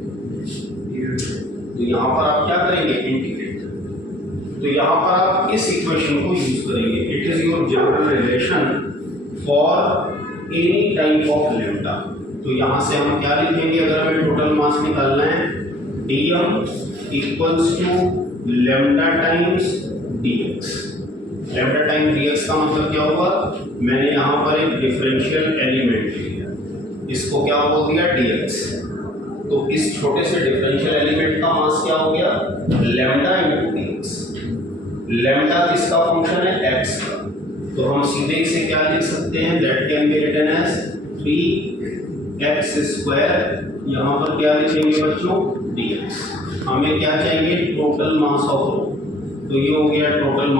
तो यहाँ पर आप क्या करेंगे? इंटीग्रेट। तो यहाँ पर आप इस इक्वेशन को यूज करेंगे, it is your general relation for any type of lambda. तो यहाँ से हम क्या लिखेंगे अगर हमें टोटल मास निकालना है? dm equals to lambda times dx। Lambda time dx का मतलब क्या होगा? मैंने यहाँ पर एक डिफरेंशियल एलिमेंट लिया, इसको क्या बोल दिया? dx। तो इस छोटे से डिफरेंशियल एलिमेंट का मास क्या हो गया, लैम्डा इंटू dx। लैम्डा किसका फंक्शन है, x का, तो हम सीधे इसे क्या लिख सकते हैं, that can be written as 3x²। यहाँ पर क्या लिखेंगे बच्चों, dx। हमें क्या चाहिए, टोटल मास ऑफ रो, तो ये हो गया टोटल